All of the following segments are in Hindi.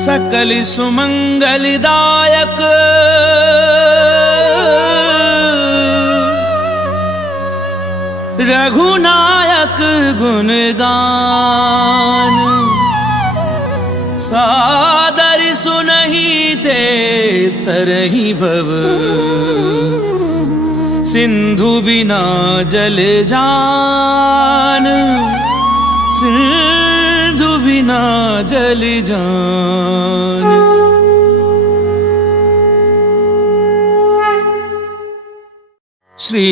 सकल सुमंगलदायक रघुनायक गुणगान सादर सुनहि ते तरहि भव सिंधु बिना जल जान सिंधु बिना जल जान। श्री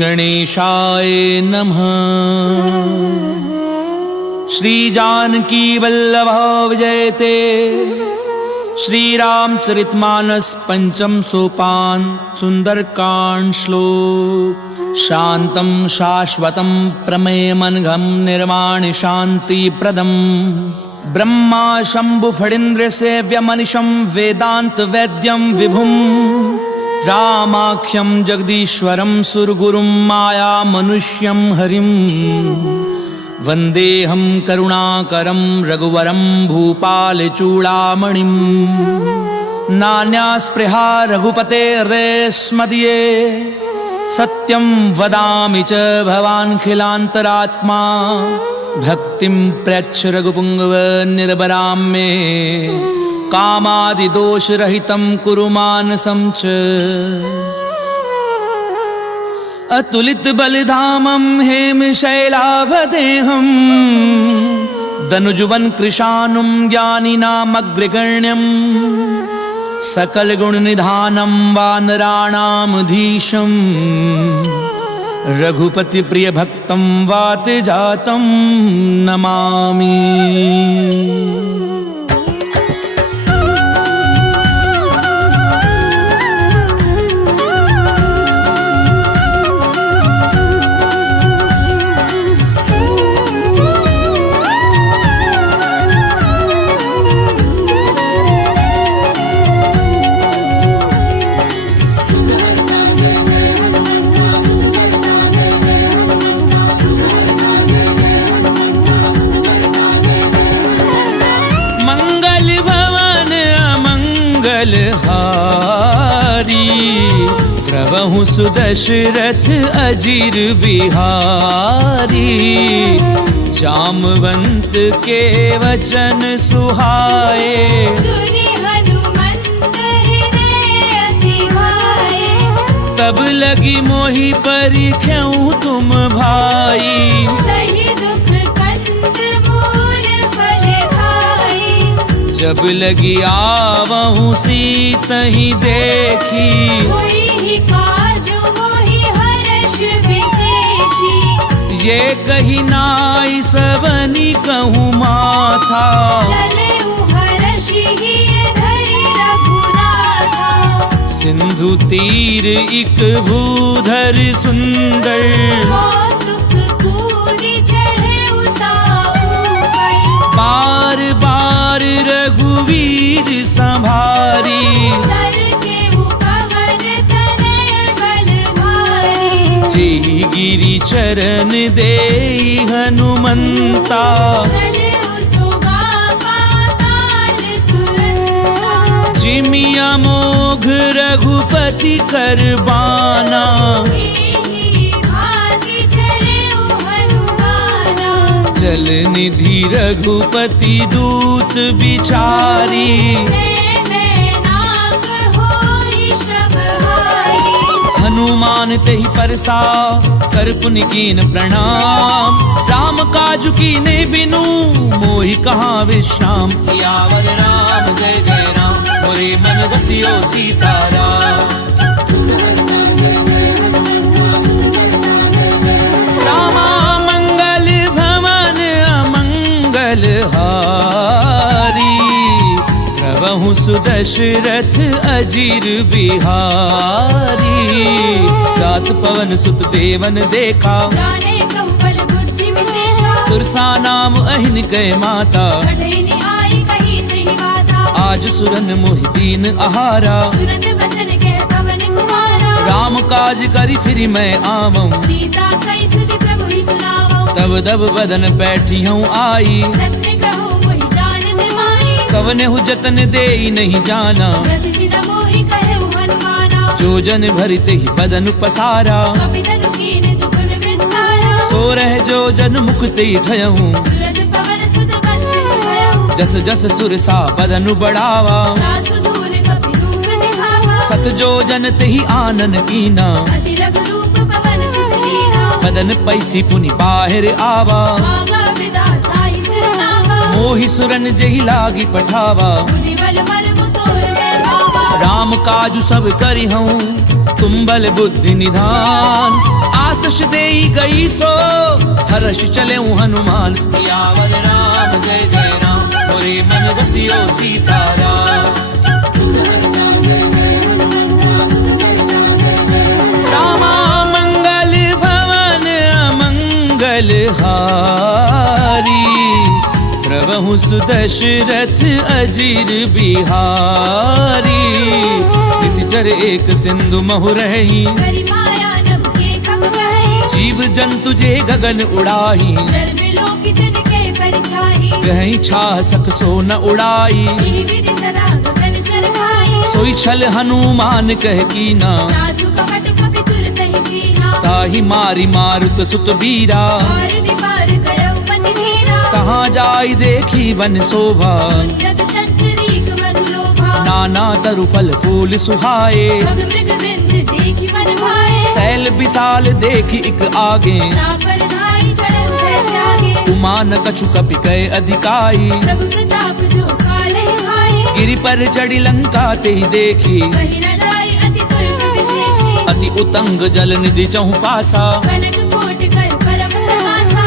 गणेशाय नमः। श्री जानकी वल्लभ विजयते। श्री रामचरितमानस पंचम सोपान सुंदरकांड श्लोक। शांतं शाश्वतं प्रमेयमनघं निर्वाणि शांति प्रदम ब्रह्मा शंभु फणीन्द्र सेव्यमनिशं वेदांत वैद्यं विभुं रामाख्यं जगदीश्वरं सुरगुरुं माया मनुष्यं हरिं वन्देऽहं करुणाकरं रघुवरं भूपालचूडामणिं। नान्या स्पृहा रघुपते हृदयस्मदीये सत्यं वदामि च भवान्खिलान्तरात्मा भक्तिं प्रयच्छ रघुपुङ्गव निर्भरां मे कामादिदोषरहितं कुरु मानसं च। अतुलित बलिधामं हेमशैलाभदेहं दनुजुवन कृशानुं ज्ञानिनामग्रगण्यं सकल गुण निधानं वानराणामधीशं रघुपति प्रिय भक्तं वात जातं नमामि। प्रभु सुदशरथ अजीर बिहारी जामवंत के वचन सुहाए सुनि हनुमंत हृदय अति भाए। तब लगी मोहि परिख्यऊ तुम भाई सही दुख कंद मूल फल खाई। जब लगी आवहु सीतहि देखी कोई काजु मोहि हर्ष विशेषी। ये कही नाई सबनी कहूँ माथा चलेउ हर्षि हिय धरि रघुनाथा। सिंधु तीर इक भूधर सुंदर कौतुक कूदि चढ़ेउ ताऊ कर। बार बार रघुवीर संभारी तर केउ पवन तनय बल भारी। जी गिरि चरण देई हनुमंता चलेउ सुगा पाताल तुरंता। जिमिया मोघ रघुपति करबाना एहि भाति चलेउ हनुमाना। जल निधि रघुपति दूत बिचारी नाक होई शबहारी। हनुमान तेहि परसा कर पुनि कीन प्रणाम राम काजु कीने बिनु मोहि कहाँ विश्राम। सियावर राम जय जय राम मोरे मन बसियो सीताराम। रामा मंगल भवन अमंगल हारी प्रभु सुदशरथ अजीर बिहारी। जात पवन सुत देवन देखा जाने कहु बल बुद्धि विशेषा। सुरसा नाम अहिन कै माता कठिन आई कही नहीं बाधा आज सुरन मोहि दीन आहारा सुनत बचन कह पवन कुमारा राम काज करी फिर मैं आवं सीता कई सुधि प्रभु ही सुनावो तब दब बदन बैठी हूँ आई सत्य कहो मोहि जानत माई कवने हु जतन दे नहीं जाना रस सिदा मोहि कहु हनुमाना जो जन भरित ही बदन पसारा कपि तनु कीन दुगुन विस्तारा सो रह जो जन मुक्ति ठयहूँ सुरत पवन सुत बंदिस भयउ जस जस सुर सा बदनु बढ़ावा दासु दूर कपि रूप दिखावा सत जो जन तेहि आनन कीना अति लघु रूप पवन सुत लीना बदन पैठी पुनि बाहिर आवा आगा विधाता ही सिरनावा मोहि सुरन जहि लागी पठावा बुद्धि बल मर्म तोर में भावा राम काजु सब करी हूँ तुम बल बुद्धि निधान आशीष देई गई सो हर्ष चले हनुमान सियावर राम जय जय राम मोरे मन रसियो सीताराम रामा मंगल भवन अमंगल हारी प्रभु सुदशरथ अजीर बिहारी निशिचर एक सिंधु महु रही करि माया नभ के खग गए जीव जंतु जे गगन उड़ाही जल बिलोकित निके परिछाई कहीं छा सक सो न उड़ाई इहि विधि सदा गगन चर खाई सोई छल हनुमान कह कीना दासु कपट कपि तुरत ही जीना ताहि मारी मारुत सुत बीरा और दीवार कयउ पति धीरा कहाँ जाई देखी वन शोभा जग चंचरीक मधुलोभा नाना तरु फल फूल सुहाए भग मृग बिंद देखि मन भाए सैल विशाल देखी इक आगे तापर धाई चढ़उ भय त्यागे उमान कछु कपि कय अधिकाई प्रभु प्रताप जो काले खाए गिरि पर चढ़ी लंका ते देखी कहि न जाय अति दुर्ग विशेषी अति उतंग जल निधि चहु पासा कनक कोट कर परम प्रहासा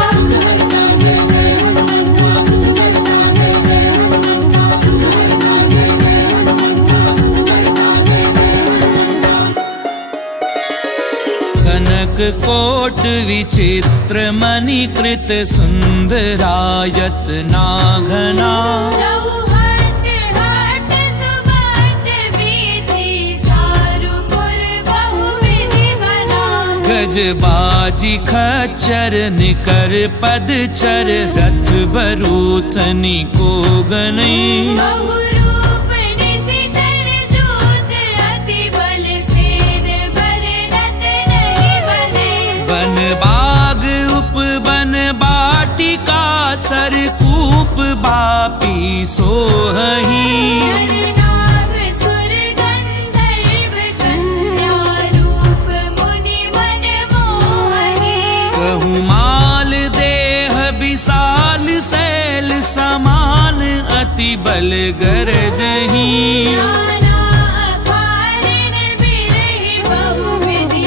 कनक कोट विचित्र मणिकृत सुंदरायत नाघना चौहट हट सुबट विधि चारुपुर बहुविधि बना गजबाजी खच्चर निकर पदचर रथ बरूथनी को गनई बहुरूप निशिचर जोत अति बल सेर बरनत नहीं बने वन बाग उपवन बाटिका सर कूप बापी सोहही नरनाग सुर गंधर्व कन्या रूप मुनि मन मोहि कहु माल देह विशाल शैल समान अति बल गरजही नाना अकारण बिरहि बहुविधि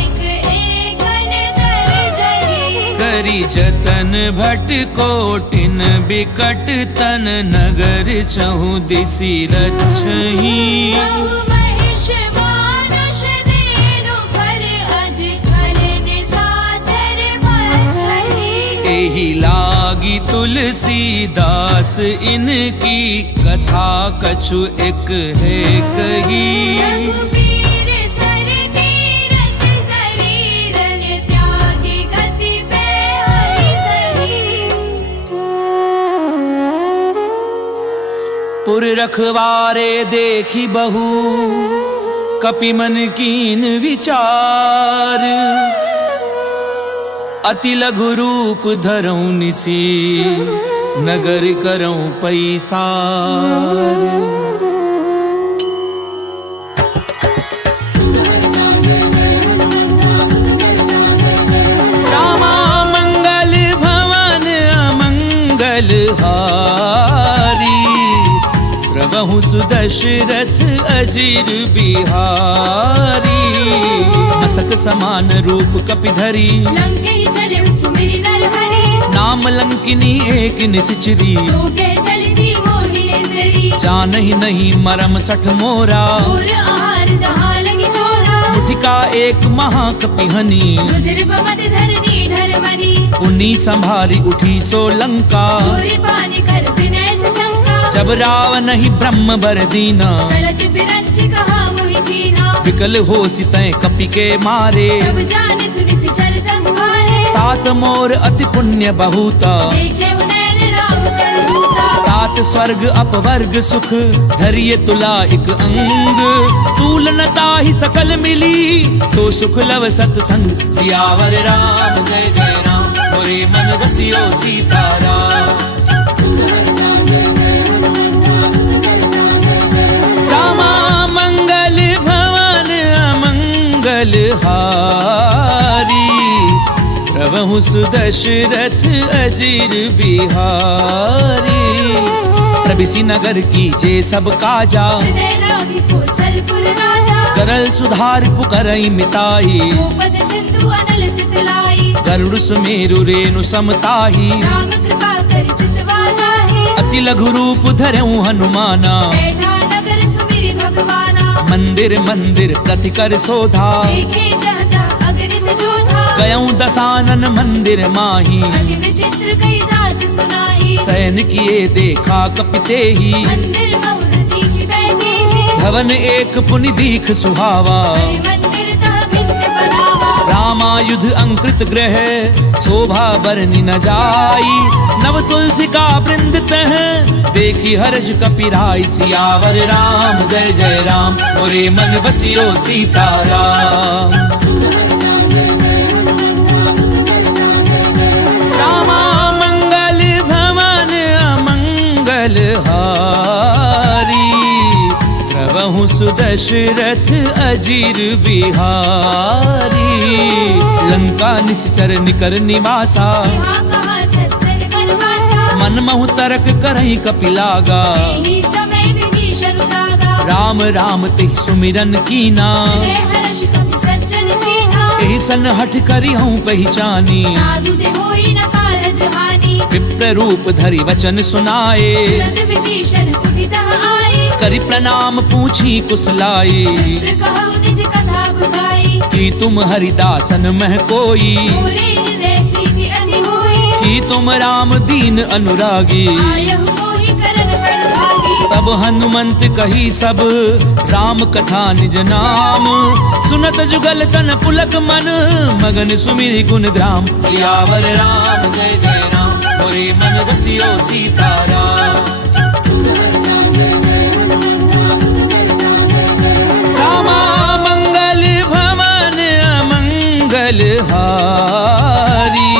एक एकन गरजहि करी जतन भट कोटिन बिकट तन नगर चहु दिसि रक्षही बहु महिष मानुष देनु कर अज खल निशाचर बछहि एहि लागी तुलसीदास इनकी कथा कछु एक है कही रघुबीर सर तीरथ शरीरन त्यागी गति पे हरि सही पुर रखवारे देखी बहु कपि मन कीन विचार अति लघु रूप धरऊं निसी नगर करऊं पैसार रामा मंगल भवन अमंगल हारी प्रभु सुदशरथ अजीर बिहारी मसक समान रूप कपि धरी लंके चले सुमिरि नर हरि नाम लंकिनी एक निशिचरी सोके चलती मोहिनी जानहि नहीं मरम सठ मोरा और आहार जहाँ लगी चोरा मुठिका एक महाकपिहनी रुधिर बमत धरनी धर्मनी पुनी संभारी उठी सो लंका पूरी पानी कर विनय से शंका जब रावण ही ब्रह्म बर दीना, चलत बिरंच कहा मोहि चीना। विकल हो सितय कपि के मारे, जब जाने सुनि सिचर संहारे। तात मोर अति पुण्य बहुता, देखे उनैन राम कर दूता। तात स्वर्ग अपवर्ग सुख, धरिय तुला एक अंग। तूल न ताहि सकल मिली, तो सुख लव सतसंग। सियावर राम जय जय राम, मोरे मन रसियो सीताराम। रामा मंगल भवन अमंगल हारी, प्रभु सुदशरथ अजीर बिहारी। प्रभिसि नगर की जे सब काजा, हृदय राखी कौशलपुर राजा। करल सुधार पुकरई मिताई, गोपद सिंधु अनल सितलाई। गरुड़ सुमेरु रेणु समताही, राम कृपा कर चितवा जाहि। अति लघु रूप धरऊं हनुमाना, बैठा नगर सुमिरि भगवाना। मंदिर मंदिर कथि कर शोधा, देखे जहता अगणित जोधा। गयऊं दसानन मंदिर माही, अति विचित्र कई जात सुनाई। सैन किए देखा कपिते ही, मंदिर बहुरति की बैठी है। भवन एक पुनि दीख सुहावा। हरि मंदिर तह भिन्न बनावा। रामायुध अंकृत ग्रह, शोभा बरनि न जाई। नव तुलसी का वृंद तह, देखी हर्ष कपिराई। सियावर राम जय जय राम, मोरे मन बसियो सीताराम। रामा मंगल भवन अमंगल हारी, प्रभु सुदशरथ अजीर बिहारी। लंका निश्चर निकर निवासा, यहाँ कहाँ सज्जन कर वासा। मन महु तरक करहि कपिलागा। यही समय विभीषण उजागा। राम राम तिह सुमिरन कीना, हृदय हर्ष कपि सज्जन कीन्हा। एहि सन हठ करी हूँ पहचानी। साधु देह होई न कारज हानि। विप्र रूप धरि वचन सुनाए, तुरत विभीषण उठि तह आए। करि प्रणाम पूछी कुशलाई। विप्र कहु निज कथा बुझाई। कि तुम हरिदासन मह कोई, मोरे हृदय प्रीति अति होई। कि तुम राम दीन अनुरागी। आयहु मोहि करन बड़ भागी। तब हनुमंत कही सब, राम कथा निज नाम। सुनत जुगल तन पुलक मन, मगन सुमिरि गुण ग्राम। सियावर राम जय जय राम, मोरे मन रसियो सीताराम। रामा मंगल भवन अमंगल हारी,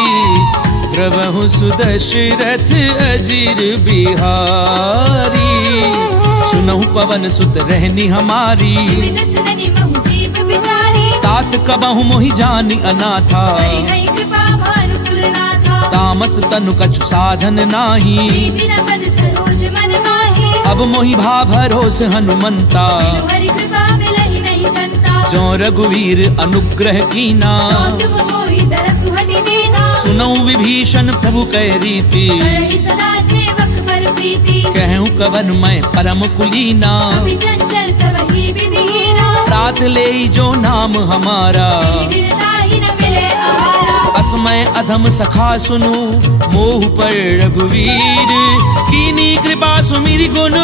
प्रभु सुदशरथ अजीर बिहारी। सुनहु पवन सुत रहनी हमारी, जिमित सननि महु जीव बिचारी। तात कबहु मोहि जानि अनाथा। हरि कृपा भानु तुलनाथा। तामस तनु कछु साधन नाही, प्रीति न पद सरोज मन माही। अब मोहि भा भरोस हनुमंता। बिनु हरि कृपा मिलहि नहीं संता। जो रघुवीर अनुग्रह कीना, तो तुम मोहि तरसु हटि दीना। सुनऊ विभीषण प्रभु कै रीति, करहि सदा सेवक पर प्रीति। कहूँ कवन मैं परम कुलीना। अभी चंचल सबहि विधिहीना। प्रात ले जो नाम हमारा, दीनताहि न मिले आहारा। असमय अधम सखा सुनु, मोह पर रघुवीर। कीनी कृपा सुमिरि गुण,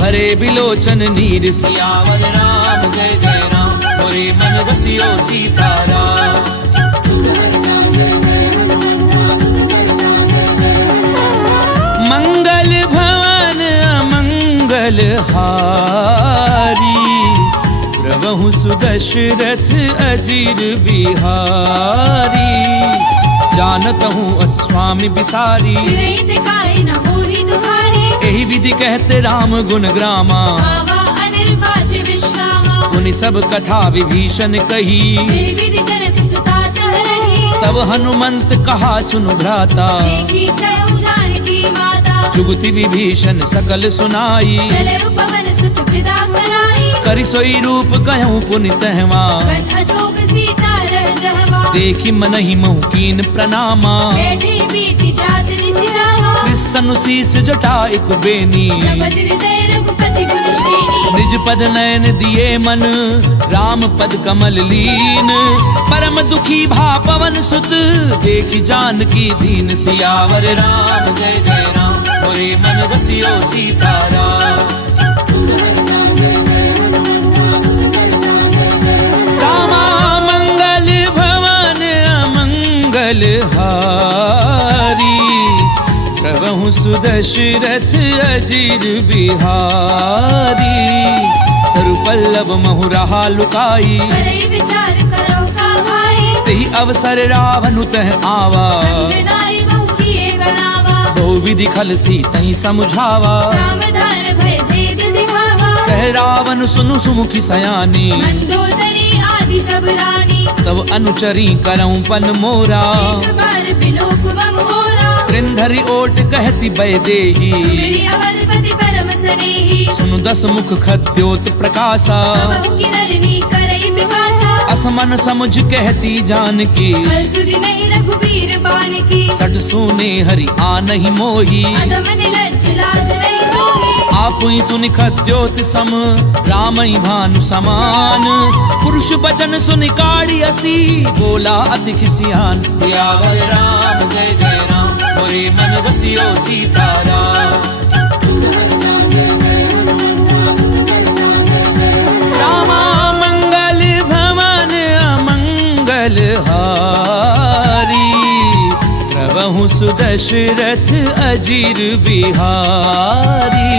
भरे बिलोचन नीर। सियावर राम जय जय राम, मोरे मन रसियो सीताराम। मंगल भवन अमंगल हारी, प्रभु सुदशरथ अजीर बिहारी। जानत हूँ स्वामी बिसारी, विरहित काहे न होहि दुखारी। एहि विधि कहते राम गुण ग्रामा। आवा अनिर्वाच्य विश्रामा। मुनि सब कथा विभीषण कही, जे विधि जनक सुता तह रही। तब हनुमंत कहा सुनु भ्राता। देखी चहु जानकी माता। जुगति विभीषण सकल सुनाई, चले पवन सुत विदा कराई। करि सोई रूप गयऊं पुनि तहवा। वन अशोक सीता रह जहवा। देखी मनहि महु कीन प्रणामा। बैठी बीती जात निसि जावा। कृष्ण शीस जटा एक बेनी, जपति हृदय रघुपति गुण श्रेणी। निज पद नयन दिए मन, राम पद कमल लीन। परम दुखी भा पवन सुत, देखी जानकी दीन। सियावर राम जय जय राम, मोरे मन रसियो सीताराम। प्रभु सुदशरथ अजीर बिहारी, तरुपल्लव महु रहा लुकाई, करे विचार करो का भाई, तेहि अवसर रावण तह आवा, संग नारी बहु किए बनावा, बहु विधि खल सी तहि समझावा, सावधान भय भेद दिखावा, कह रावण सुनु सुमुखी सयानी, मंदोदरी आदि सब रानी, तब अनुचरी करऊं पन मोरा, एक बार बिलोक मम होरा, त्रिंधरी ओट कहती बैदेही, मेरी अवधपति परम स्नेही, सुनु दस मुख खद्योत प्रकाशा, बहु की नलिनी करई विकासा, असमन समझ कहती जानकी, बल सुधि नहीं रघुबीर बान की, सट सुने हरि आनहि मोही, अधम निलज्ज लाज नहीं तोही, आप ही सुनि खद्योत सम रामई भानु समान, पुरुष बचन सुनि काढ़ी असी, बोला अति खिसियान, सियावर राम जय जय राम, मोरे मन बसियो सीताराम। रामा मंगल भवन अमंगल हारी, प्रभु सुदशरथ अजीर बिहारी,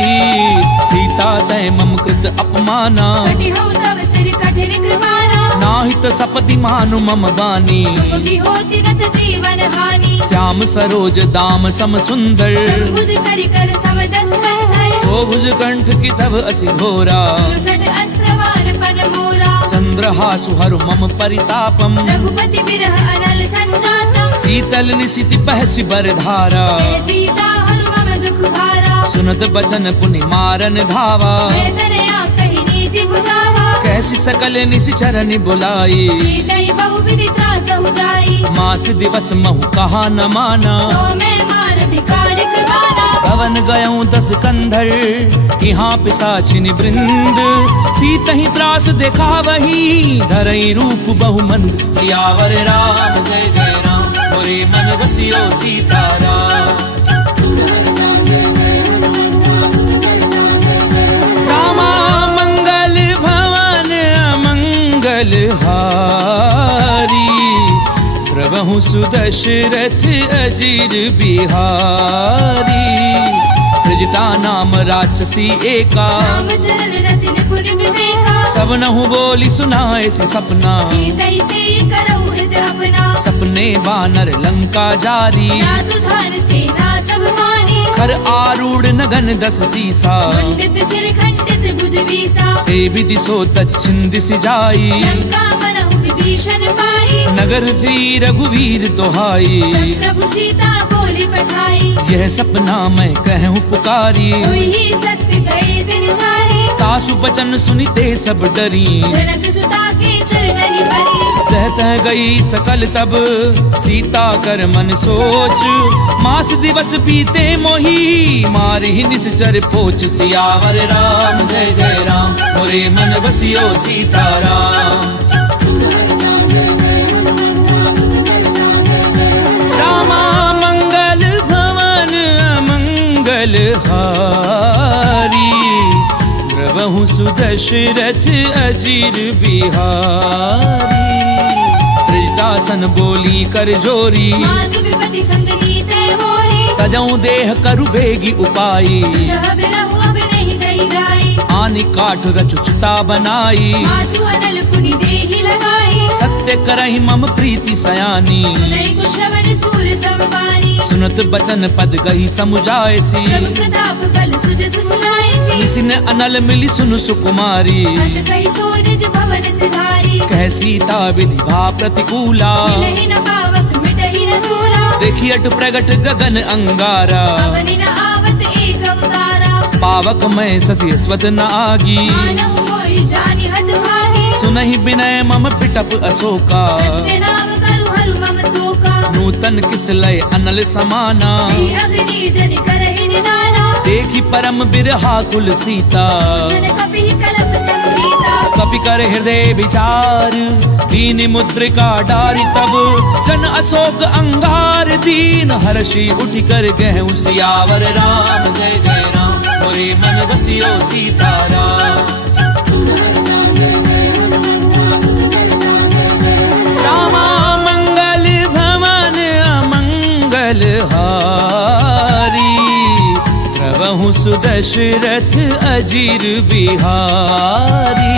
सीता तय मम कृत अपमाना, कटि हो तव सिर कठिन कृपाना, नाहित सपति मानु मम बानी, सुखी होती गत जीवन हानि, श्याम सरोज दाम सम सुंदर, भुज करि कर समदस कंधर, तो भुज कंठ की तब असि घोरा, 67 अस्प्रवान पन मोरा, चंद्रहासु हरु मम परितापम, रघुपति बिरह अनल संजातम, शीतल निशिति पहचि बरधारा, हे सीता हरु मम दुख भारा, सुनत बचन पुनि मारन धावा, मैं तरया कहि नीति बुझावा, कैसी सकल निशिचरनि बुलाई, सीतई बहु विधि त्रासहु जाई, मास दिवस महु कहा न माना, तो मैं मार भिखारी कृपाना, पवन गयऊं 10 कंधर, यहाँ पिशाचिनि वृंद, सीतहि त्रास देखा वही, धरई रूप बहुमंद, सियावर राम जय जय राम, मोरे मन बसियो सीताराम। रामा मंगल भवन अमंगल हारी, प्रभु सुदशरथ अजीर बिहारी, सृजता नाम राक्षसी एका, राम चरण रतिन पुर विवेका, सब नहु बोली सुनाए से सपना, सीतई से करऊ हित अपना, सपने बानर लंका जारी, जातु धान सेना सब मानी, खर आरूढ़ नगन 10 सीसा, खंडित सिर खंडित भुज बीसा, ते विदिशो दक्षिण दिश जाई, लंका मनहु विभीषण पाई, नगर थी रघुवीर दोहाई, तब प्रभु सीता बोली पठाई, यह सपना मैं कहूँ पुकारी, ही सत्य गए दिन चारे, सासु बचन सुनिते सब डरी, जनक सुता के चरणनि परी, सहत गई सकल तब सीता कर मन सोच, मास दिवस बीते मोही, मारी निश्चर पोच, सियावर राम जय जय राम, मोरे मन बसियो सीताराम। रामा मंगल भवन अमंगल हारी, प्रभु सुदशरथ अजीर बिहारी, ब्रजदासन बोली कर जोरी, माधु विपति संग नीते मोरी, तजऊं देह करु बेगी उपाई, सह बिरहु अब नहीं सही जाई, आनि काठ रचुचता बनाई, मातु अनल पुनि देहि लगाई, सत्य करहि मम प्रीति सयानी, सुनई कुश्रवण सूर समवानी, सुनत बचन पद गई समुझायसी, प्रभु प्रताप बल सुजस सुनाईसी, निसिन अनल मिली सुनु सुकुमारी, अस कहि सो निज भवन सिधारी, कह सीता विधि भा प्रतिकूला, मिलहि न पावक मिटहि न सूरा, देखी अट प्रगट गगन अंगारा, अवनि न आवत एक अवतारा, पावक मैं शशि स्वत न आगी, मानव मोहि जानि हत भागी, सुनहि विनय मम पिटप अशोका, सत्य नाम करु हरु मम शोका, नूतन किस लय अनल समाना, ही अग्नि जन करहि निदाना, देखी परम बिरहा कुल सीता, जन कपिहि कलप संगीता, कपि कर हृदय विचार, दीन मुद्रिका डारी, तब जन अशोक अंगार, दीन हर्षि उठि कर गहु, सियावर राम जय जय राम, मोरे मन बसियो सीताराम। रामा मंगल भवन अमंगल हारी, प्रभु सुदशरथ अजीर बिहारी।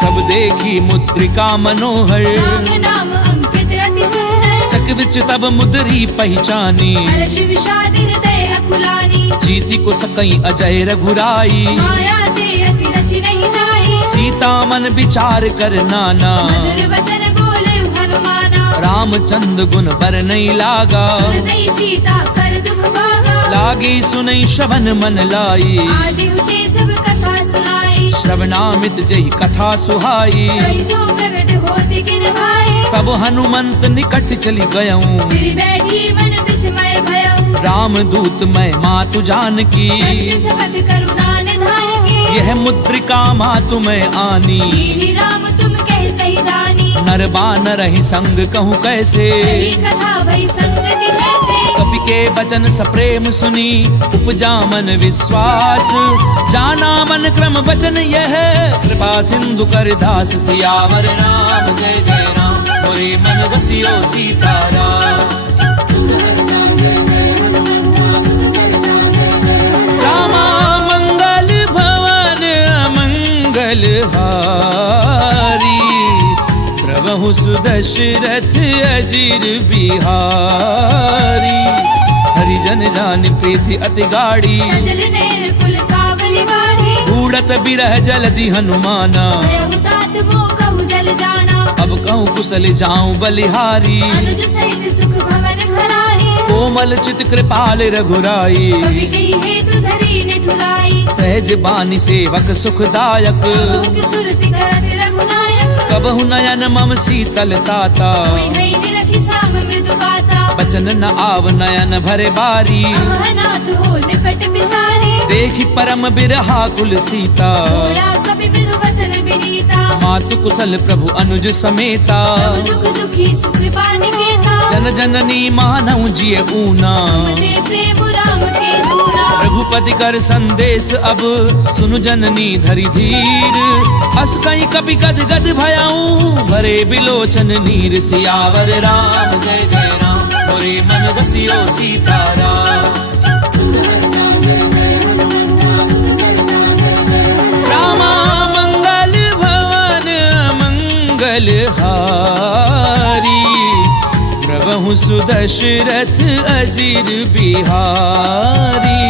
तब देखी मुद्रिका मनोहर, राम नाम अंकित अति सुंदर। चक विच तब मुद्री पहचानी, हर्ष विषाद हृदय अकुलानी। जीति को सकई अजय रघुराई, माया ते हसी रचि नहीं जाई। सीता मन विचार कर नाना, मधुर वचन बोले हनुमाना। रामचंद्र गुण पर नहीं लागा, हृदय सीता कर दुख भागा। लागी सुनई श्रवण मन लाई, आदि हुते सब कथा सुनाई। श्रवणामित जही कथा सुहाई। कई सो प्रगट होति किन भाई। तब हनुमंत निकट चली गयऊं, फिर बैठी मन विस्मय भयऊ। राम दूत मैं मातु जानकी, सत्य शपथ करुणा निधान की। यह मुद्रिका मातु मैं आनी। दीनी राम तुम कह सही दानी। नर बानर ही संग कहूँ कैसे, कही कथा भई संगति जैसे। कपि के वचन सप्रेम सुनी, उपजा मन विश्वास। जाना मन क्रम वचन यह, कृपा सिंधु कर दास। सियावर राम जय जय राम, मोरे मन रसियो सीताराम। रामा मंगल भवन अमंगल हारी, प्रभु सुदशरथ अजीर बिहारी। हरिजन जान प्रीति अति गाढ़ी, सजल नैन पुल कावली बाढ़ी। ढूढ़त बिरह जलधि हनुमाना, भयउ तात मोह कहु जल जाना। अब कहूँ कुशल जाऊं बलिहारी। अनुज सहित सुख भवन घराही। कोमल चित कृपाल रघुराई, कवि कही हेतु धरी निठुराई। सहज बानी सेवक सुखदायक। कबहु की सुरति करत रघुनायक। कबहु नयन मम शीतल ताता, कोई नहीं निरखी साम मृदु गाता। बचन न आव नयन भरे बारी। नाथ हो निपट बिसारी। देखी परम बिरहा कुल सीता, बोला कवि मृदु वचन विनीता। मातु कुशल प्रभु अनुज समेता। सब दुख दुखी सुख पाने केता। जन जननी मानऊ जिय ऊना, तुमसे प्रेम राम के दूरा। रघुपति कर संदेश अब, सुनु जननी धरि धीर। अस कहीं कपि गद गद भयाऊं, भरे बिलोचन नीर। सियावर राम जय जय राम, मोरे मन रसियो सीताराम। रामा मंगल भवन मंगल हारी, प्रभु सुदशरथ अजीर बिहारी।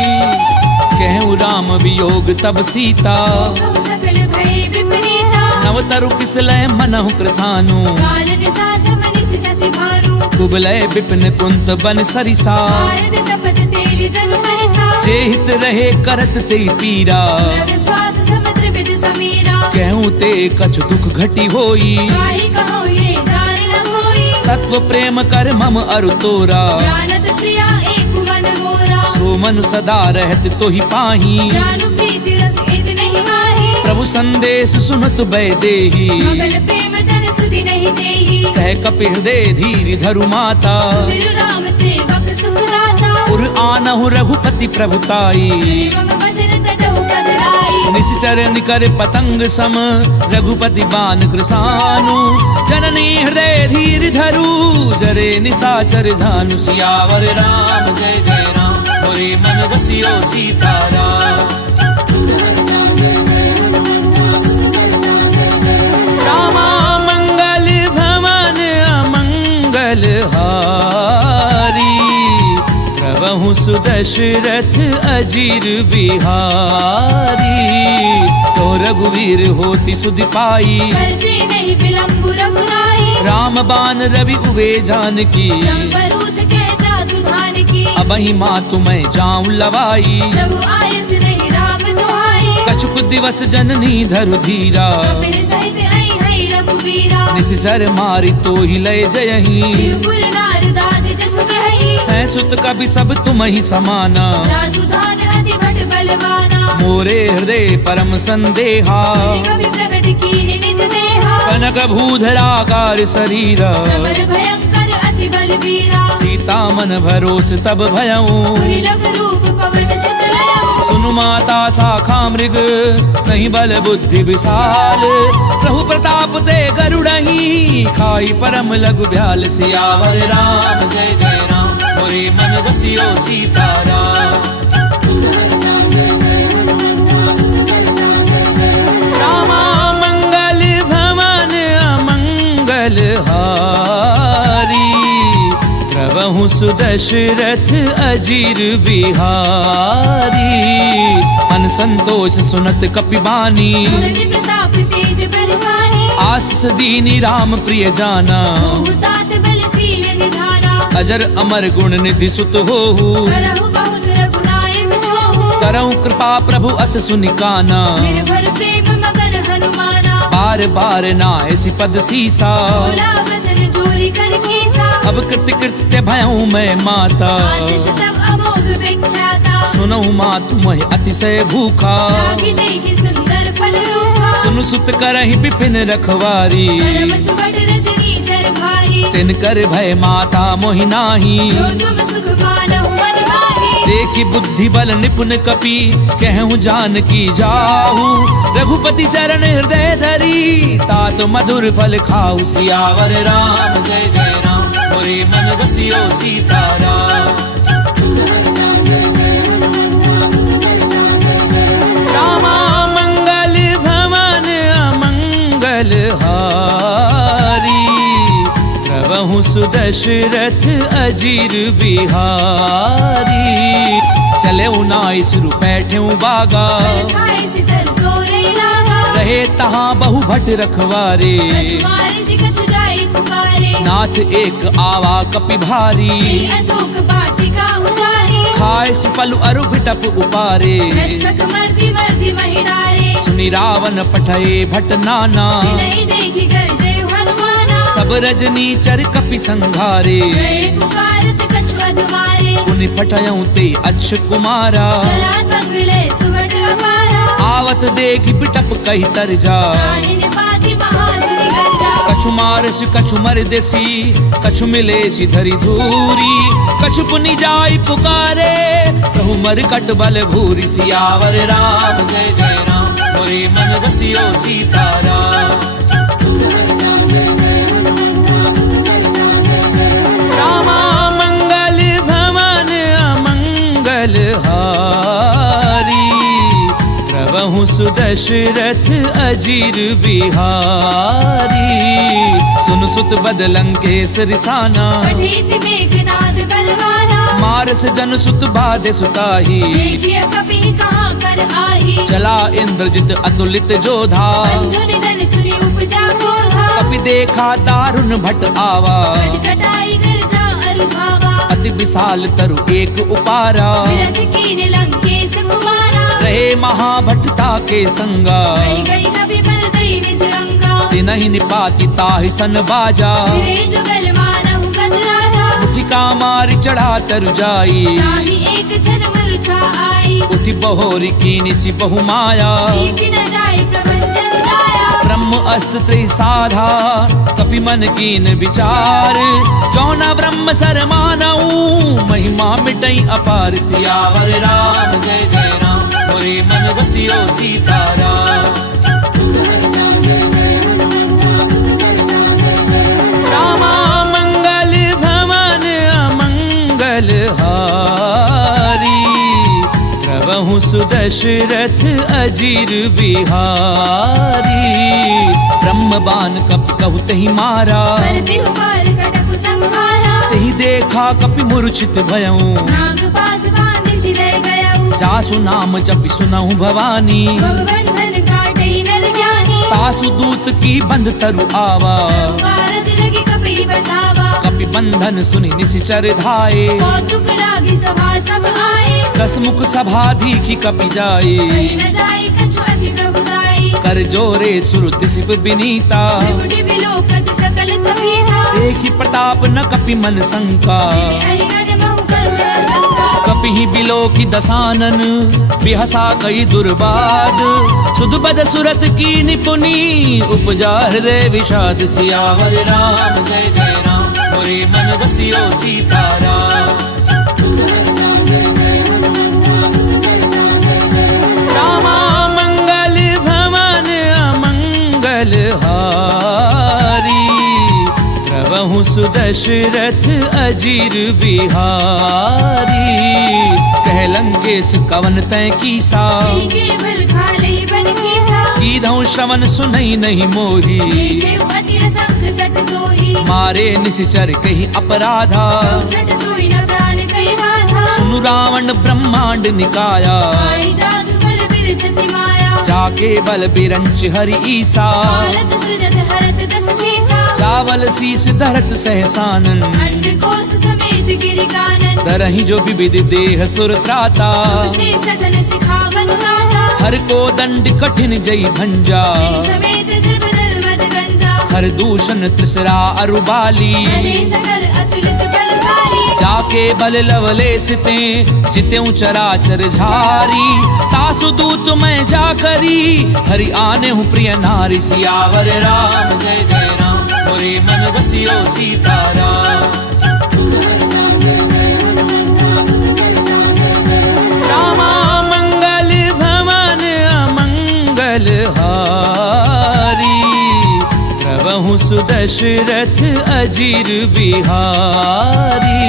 कहूँ राम वियोग तब सीता, कहु सकल भय विपरीता। नव तरु किसलय मनहु कृतानु। काल निसा समनिस शशि भानु। कुबलय विपिन कुंत बन सरिसा, भारत तपत तेली जनु परिसा। जेहित रहे करत ते पीरा, रग श्वास समुद्र बिद समीरा। कहूँ ते कछु दुख घटी होई, काहि कहो ये जान न कोई। तत्व प्रेम कर मम अरु तोरा, जानत प्रिया एक मन मोरा। सो मनु सदा रहत तोहि पाही। जानु प्रीति रस इत नहीं माही। प्रभु संदेश सुनत बैदेही, मगन प्रेम धन सुधि नहीं देही। कह कपि हृदय धीर धरु माता, सुमिरु राम सेवक सुखदाता। पुर आनहु रघुपति प्रभुताई। सुनि मम वचन तजहु पद आई। निश्चर निकर पतंग सम, रघुपति बान कृसानु। जननी हृदय धीर धरु, जरे निशाचर झानु। सियावर राम जय जय राम, मोरे मन रसियो सीताराम। रामा मंगल भवन अमंगल हारी, प्रभु सुदशरथ अजीर बिहारी। तो रघुवीर होति सुधि पाई, करते नहीं विलंबु रघुराई। राम बान रवि उबे जानकी। चंपरूत कह जातु धान की। अबहि मातु मैं जाऊं लवाई, प्रभु आयस नहीं राम दुहाई। कछुक दिवस जननी धरु धीरा। कपिल सहित आई हई रघुवीरा। निश्चर मारि तो ही लय जयही, त्रिपुर नारदाद जस कही। है सुत कवि सब तुम ही समाना। जातु धान अति भट बलवाना। मोरे हृदय परम संदेहा, सुनि कवि प्रगट कीनि निज देहा। कनक भूधराकार शरीरा। समर भयंकर अति बलवीरा। सीता मन भरोस तब भयऊं, पुरि लग रूप पवन सुत लयऊ। सुनु माता शाखा मृग, नहीं बल बुद्धि विशाल। प्रभु प्रताप ते गरुड़ही, खाई परम लघु ब्याल। सियावर राम जय जय राम, मोरे मन रसियो सीताराम। प्रभु सुदशरथ अजीर बिहारी। मन संतोष सुनत कपिबानी, तुलसी प्रताप तेज बलशाली। आशीष दीनी राम प्रिय जाना, तात बलशील निधाना। अजर अमर गुण निधि सुत होहु, करहु बहुत रघुनायक छोहु। करहु कृपा प्रभु अस सुनिकाना। निर्भर प्रेम मगन हनुमाना। बार बार नायसि पद सीसा, बोला वचन जोरी कर कीसा। अब कृत्य कृत्य भयऊ मैं माता। आशीष तब अमोघ विख्याता। सुनहु माँ तुम्हें अतिशय भूखा, लागी देखि सुंदर फल रूपा। सुन सुत करहि विपिन रखवारी। परम सुबट रजनी चर भारी। तिन कर भय माता मोहि नाही, जो तुम सुख मानहु मन माही। देखी बुद्धि बल निपुण कपि, कहूँ जान की जाहू। रघुपति चरण हृदय धरी, तात मधुर फल खाऊ। सियावर राम जय जय राम, मोरे मन बसियो सीताराम। रामा मंगल भवन अमंगल हारी, प्रभु सुदशरथ अजीर बिहारी। चले उनाई सुरु बैठे बागा, फल खाए सितर तोरे लागा। रहे तहाँ बहु भट रखवारे। कछु मारे सि कछु जाई पुकारे। नाथ एक आवा कपि भारी, मिली अशोक वाटिका उजारी। खाए पलु अरु भिटप उपारे। रक्षक मर्दी मर्दी महिडारे। सुनि रावण पठये भट नाना, नहीं देखी कर जय हनुमाना। सब रजनी चर कपि संघारे। गए पुकारत कछु अधमारे। उनि पठयऊ ते अच्छ कुमारा, चला संग ले सुबट अपारा। आवत देखि बिटप कही तर जा। नाहि निपाति महाजुनि गर्जा। कछु मारस कछु मर देसी, कछु मिले सी धरी धूरी। कछु पुनि जाई पुकारे, प्रभु मर कट बल भूरी। सियावर राम जय जय राम, मोरे मन बसियो सीताराम। रामा मंगल भवन अमंगल हारी, प्रभु सुदशरथ अजीर बिहारी। सुन सुत बदलंकेश रिसाना, पठेसि मेघनाद बलवाना। मारस जन सुत बाधे सुताही। देखिए कपि कहाँ कर आही। चला इंद्रजित अतुलित जोधा, बंधु निधन सुनि उपजा क्रोधा। कपि देखा दारुण भट आवा। कटकटाई गर्जा अरु धावा। अति विशाल तरु एक उपारा, विरध कीन लंकेश कुमारा। रहे महाभटता के संगा। गई गई कपि बल दई निज अंगा। तिनहि निपाति ताहि सन बाजा। फिरे जुगल मानहु गजराजा। मुठिका मारि चढ़ा तरु जाई। ताहि एक क्षण मरुछा आई। उठि बहोरी कीनि सि बहु माया। जीत न जाय प्रपंचन जाया। ब्रह्म अस्त्र त्रिसाधा, कपि मन कीन विचार। जौना ब्रह्म सर मानऊ, महिमा मिटई अपार। सियावर राम जय जय राम, मोरे मन बसियो सीताराम। रामा मंगल भवन अमंगल हारी, प्रभु सुदशरथ अजीर बिहारी। ब्रह्मबान कपि कहु तहि मारा, करति हुबार कटकु संहारा। तहि देखा कपि मूर्छित भयऊ। नाग पास बांधि सिले गयऊ। जासु नाम जपि सुनहु भवानी, भगवंधन काटै नर ज्ञानी। तासु दूत की बंध तरु आवा। कारज लगी कपि बतावा। कपि बंधन सुनि निशिचर धाये। कौतुक लागी सभा सब आए। दस मुख सभा दीखि कपि जाए। कहीं न जाए कछु अति प्रभुदाई। कर जोरे सुरति सिप विनीता, त्रिपुटी बिलोकत सकल सभीता। देखि प्रताप न कपि मन शंका। जिमि अहिगन बहु करुणा शंका। कपि ही बिलोकि दसानन, बिहसा कई दुर्बाद। सुध बद सुरत की निपुनी, उपजा हृदय विषाद। सियावर राम जय जय राम, मोरे मन बसियो सीताराम। रामा मंगल भवन अमंगल हारी, प्रभु सुदशरथ अजीर बिहारी। कह लंकेश कवन तय कीसा, केवल खाले बन कीसा। कीधौ श्रवण सुनई नहीं मोही, देखे अतिर संग सट दोही। मारे निश्चर कही अपराधा, सट दोई न प्राण कई बाधा। सुनु रावण ब्रह्मांड निकाया, आई जासु बल बिरचति माया। जाके बल बिरंच हरि ईसा, भारत सृजत हरत दस सीसा। चावल शीस धरत सहसानन, अंड कोस समेत गिरि कानन। दरहि जो विविध देह सुर त्राता, तुमसे सठन सिखावन गाथा। हर को दंड कठिन जई भंजा, समेत द्रपदल मद गंजा। हर दूषण त्रिसरा अरुबाली, हरे सकल अतुलित बलशाली। जाके बल लवलेश ते जित्यों चराचर झारी। तासु दूत मैं जा करी, हरि आने हूँ प्रिय नारी। सियावर राम जय जय राम, मोरे मन बसियो सीताराम। रामा मंगल भवन अमंगल हारी, प्रभु सुदशरथ अजीर बिहारी।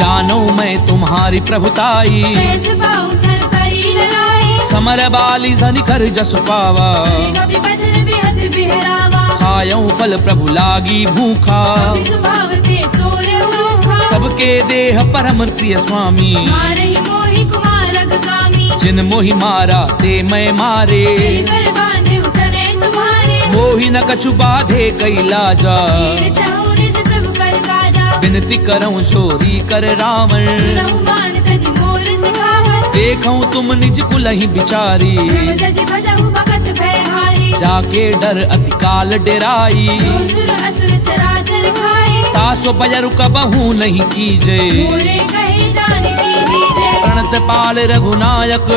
जानो मैं तुम्हारी प्रभुताई, सहस बाहु सन परी ललाई। समर बाली धनि कर जसु पावा। कभी बचन बिहस बिहरावा। खायऊ फल प्रभु लागी भूखा, कभी स्वभाव ते तोरे उरूखा। सबके देह परम प्रिय स्वामी। मारहि मोहि कुमार अगगामी। जिन मोहि मारा ते मैं मारे, दिल कर बांधे उतरे तुम्हारे। मोहि न कछु बाधे कैलाजा। तीर चाहु निज प्रभु कर काजा। विनती करऊं चोरी कर रावण, सुनहु मान तज मोर सिखावन। देखऊं तुम निज कुलहि बिचारी। प्रभु तज भजहु भगत भयहारी। जाके डर अति काल डेराई, जो सुर असुर चराचर खाए। तासो बजरु कबहू नहीं कीजे। मोरे कहे जान की दीजे। प्रणत पाल रघुनायक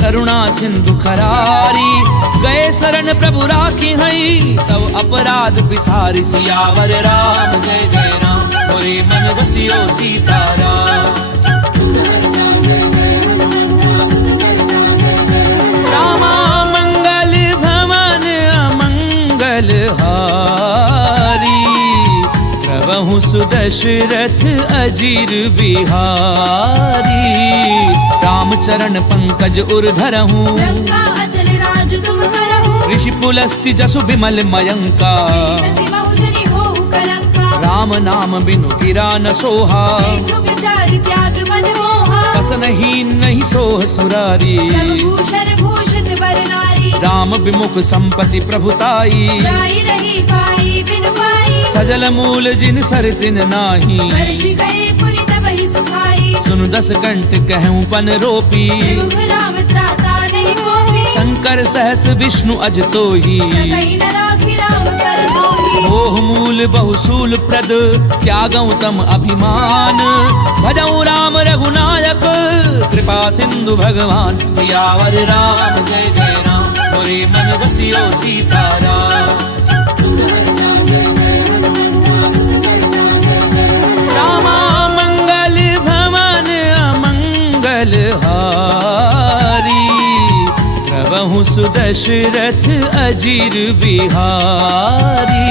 करुणा सिंधु खरारी। गए शरण प्रभु राखी हई, तब अपराध बिसारी। सियावर राम जय जय राम, मोरे मन बसियो सीताराम। रामा मंगल भवन अमंगल हारी, प्रभु सुदशरथ अजीर बिहारी। रामचरण पंकज उर धरहूँ, लंका अचल राज तुम करहु। ऋषि पुलस्ति जसु विमल मयंका। शशि बहुजनि होहु कलंका। राम नाम बिनु गिरा न सोहा, देखो विचार त्याग मद मोहा। बसनहीन नहीं सोह सुरारी। सब भूषण भूषित वर नारी। राम विमुख संपत्ति प्रभुताई, जाई रही पाई बिन पाई। सजल मूल जिन सर तिन नाही। वर्ष गए पुनि तबहि सुखाई। सुन दस कंठ कहूँ पन रोपी, त्रिमुख राम त्राता नहीं कोपी। शंकर सहस विष्णु अज तोही। सकहि न राखी राम कर दोही। मोह मूल बहुसूल प्रद, त्यागऊ तम अभिमान। भजऊ राम रघुनायक, कृपा सिंधु भगवान। सियावर राम जय जय राम, मोरे मन बसियो सीताराम। रामा मंगल भवन अमंगल हारी, प्रभु सुदशरथ अजीर बिहारी।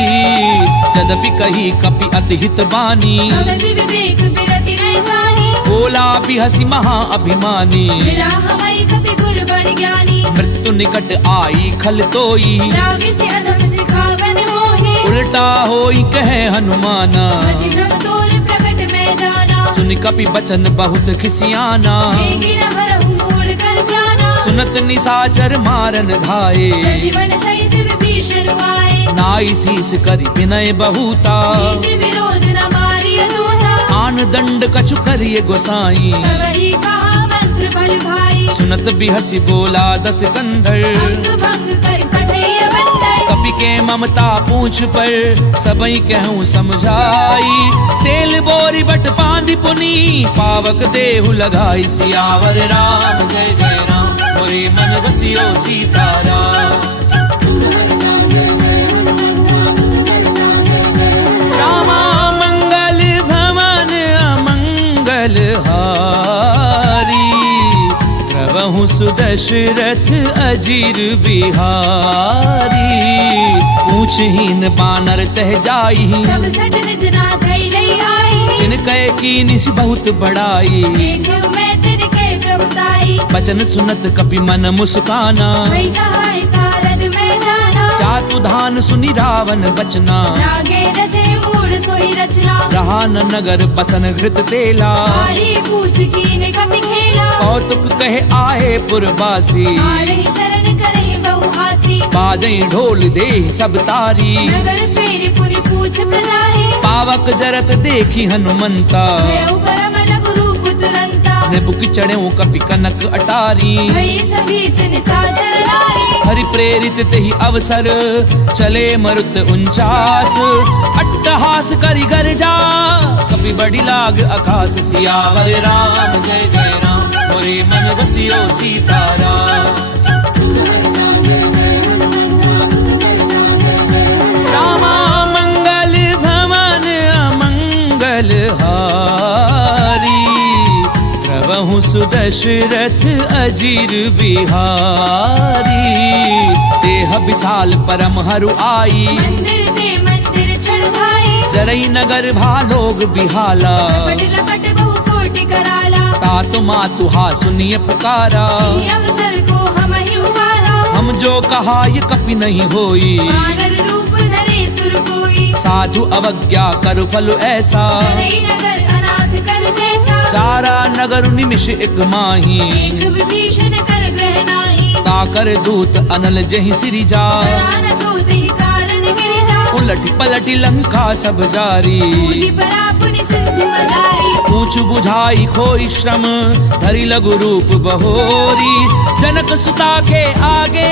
यद्यपि कही कपि अति हित बानी, भगति विवेक बिरति नहीं साही। बोला बिहसी महा अभिमानी। विराह मई कपि गुर बड़ ज्ञानी। मृत्यु निकट आई खल तोई, लागे से अधम सिखावन मोहे। उल्टा होई कहे हनुमाना। मति भ्रम तोर प्रगट में जाना। सुन कपि बचन बहुत खिसियाना। देगी न हरहु मूल कर प्राणा। सुनत निसाचर मारन घाये, सजीवन सहित विभीषण आए। नाई शीस करि विनय बहुता। नीति विरोध न मारिय दूता। आन दंड कछु करिय गोसाई। सबहि कहा मंत्र बल भाई। सुनत बिहसी बोला दस कंधर, अंग भंग कर पठैय बंदर। कपि के ममता पूछ पर सबई कहूँ समझाई। तेल बोरी बट बांधि पुनी, पावक देहु लगाई। सियावर राम जय जय राम, मोरे मन बसियो सीताराम। रामा मंगल भवन अमंगल हारी, प्रभु सुदशरथ अजीर बिहारी। पूछहीन बानर तह जाई सब सट रचना थई लई आई जिन कहे की निस बहुत बड़ाई देखो मैं तेरे के प्रभुताई बचन सुनत कपि मन मुस्काना भई सहाय सारद मैदाना जातु धान सुनि रावण बचना लागे रचे मूड सोई रचना रहा न नगर बसन घृत तेला आड़ी पूछ कीने कभी खेला कौतुक कहे आए पुरवासी आ रही चरण करही बहुहासी बाजई ढोल दे सब तारी नगर फेरी पुनि पूछ प्रजारी पावक जरत देखी हनुमंता भयउ परम लघु रूप तुरंता निबुक चढ़ऊ कपि कनक अटारी भई सभीत निसाचर नारी हरि प्रेरित तेहि अवसर चले मरुत 49 अट्टहास करि गर्जा कपि बड़ी लाग आकाश सियावर राम जय जय राम मोरे मन बसियो सीताराम रामा मंगल भवन अमंगल हारी प्रभु सुदशरथ अजीर बिहारी देह विशाल परम हरु आई मंदिर ते मंदिर चढ़ाई जरई नगर भालोग बिहाला लपट लपट बहु कोटि कराला तातु मातु हा सुनिए पुकारा ये अवसर को हम ही उबारा हम जो कहा ये कपि नहीं होई वानर रूप धरे सुर कोई साधु अवज्ञा कर फल ऐसा करई नगर अनाथ कर जैसा चारा नगर निमिष एक माही एक विभीषण कर ग्रह नाही ताकर दूत अनल जहि सिरिजा करान सोत ही कारण गिरिजा उलट पलट लंका सब जारी कूदी परा पुनि सिंधु मजारी पूछ बुझाई खोई श्रम धरि लघु रूप बहोरी जनक सुता के आगे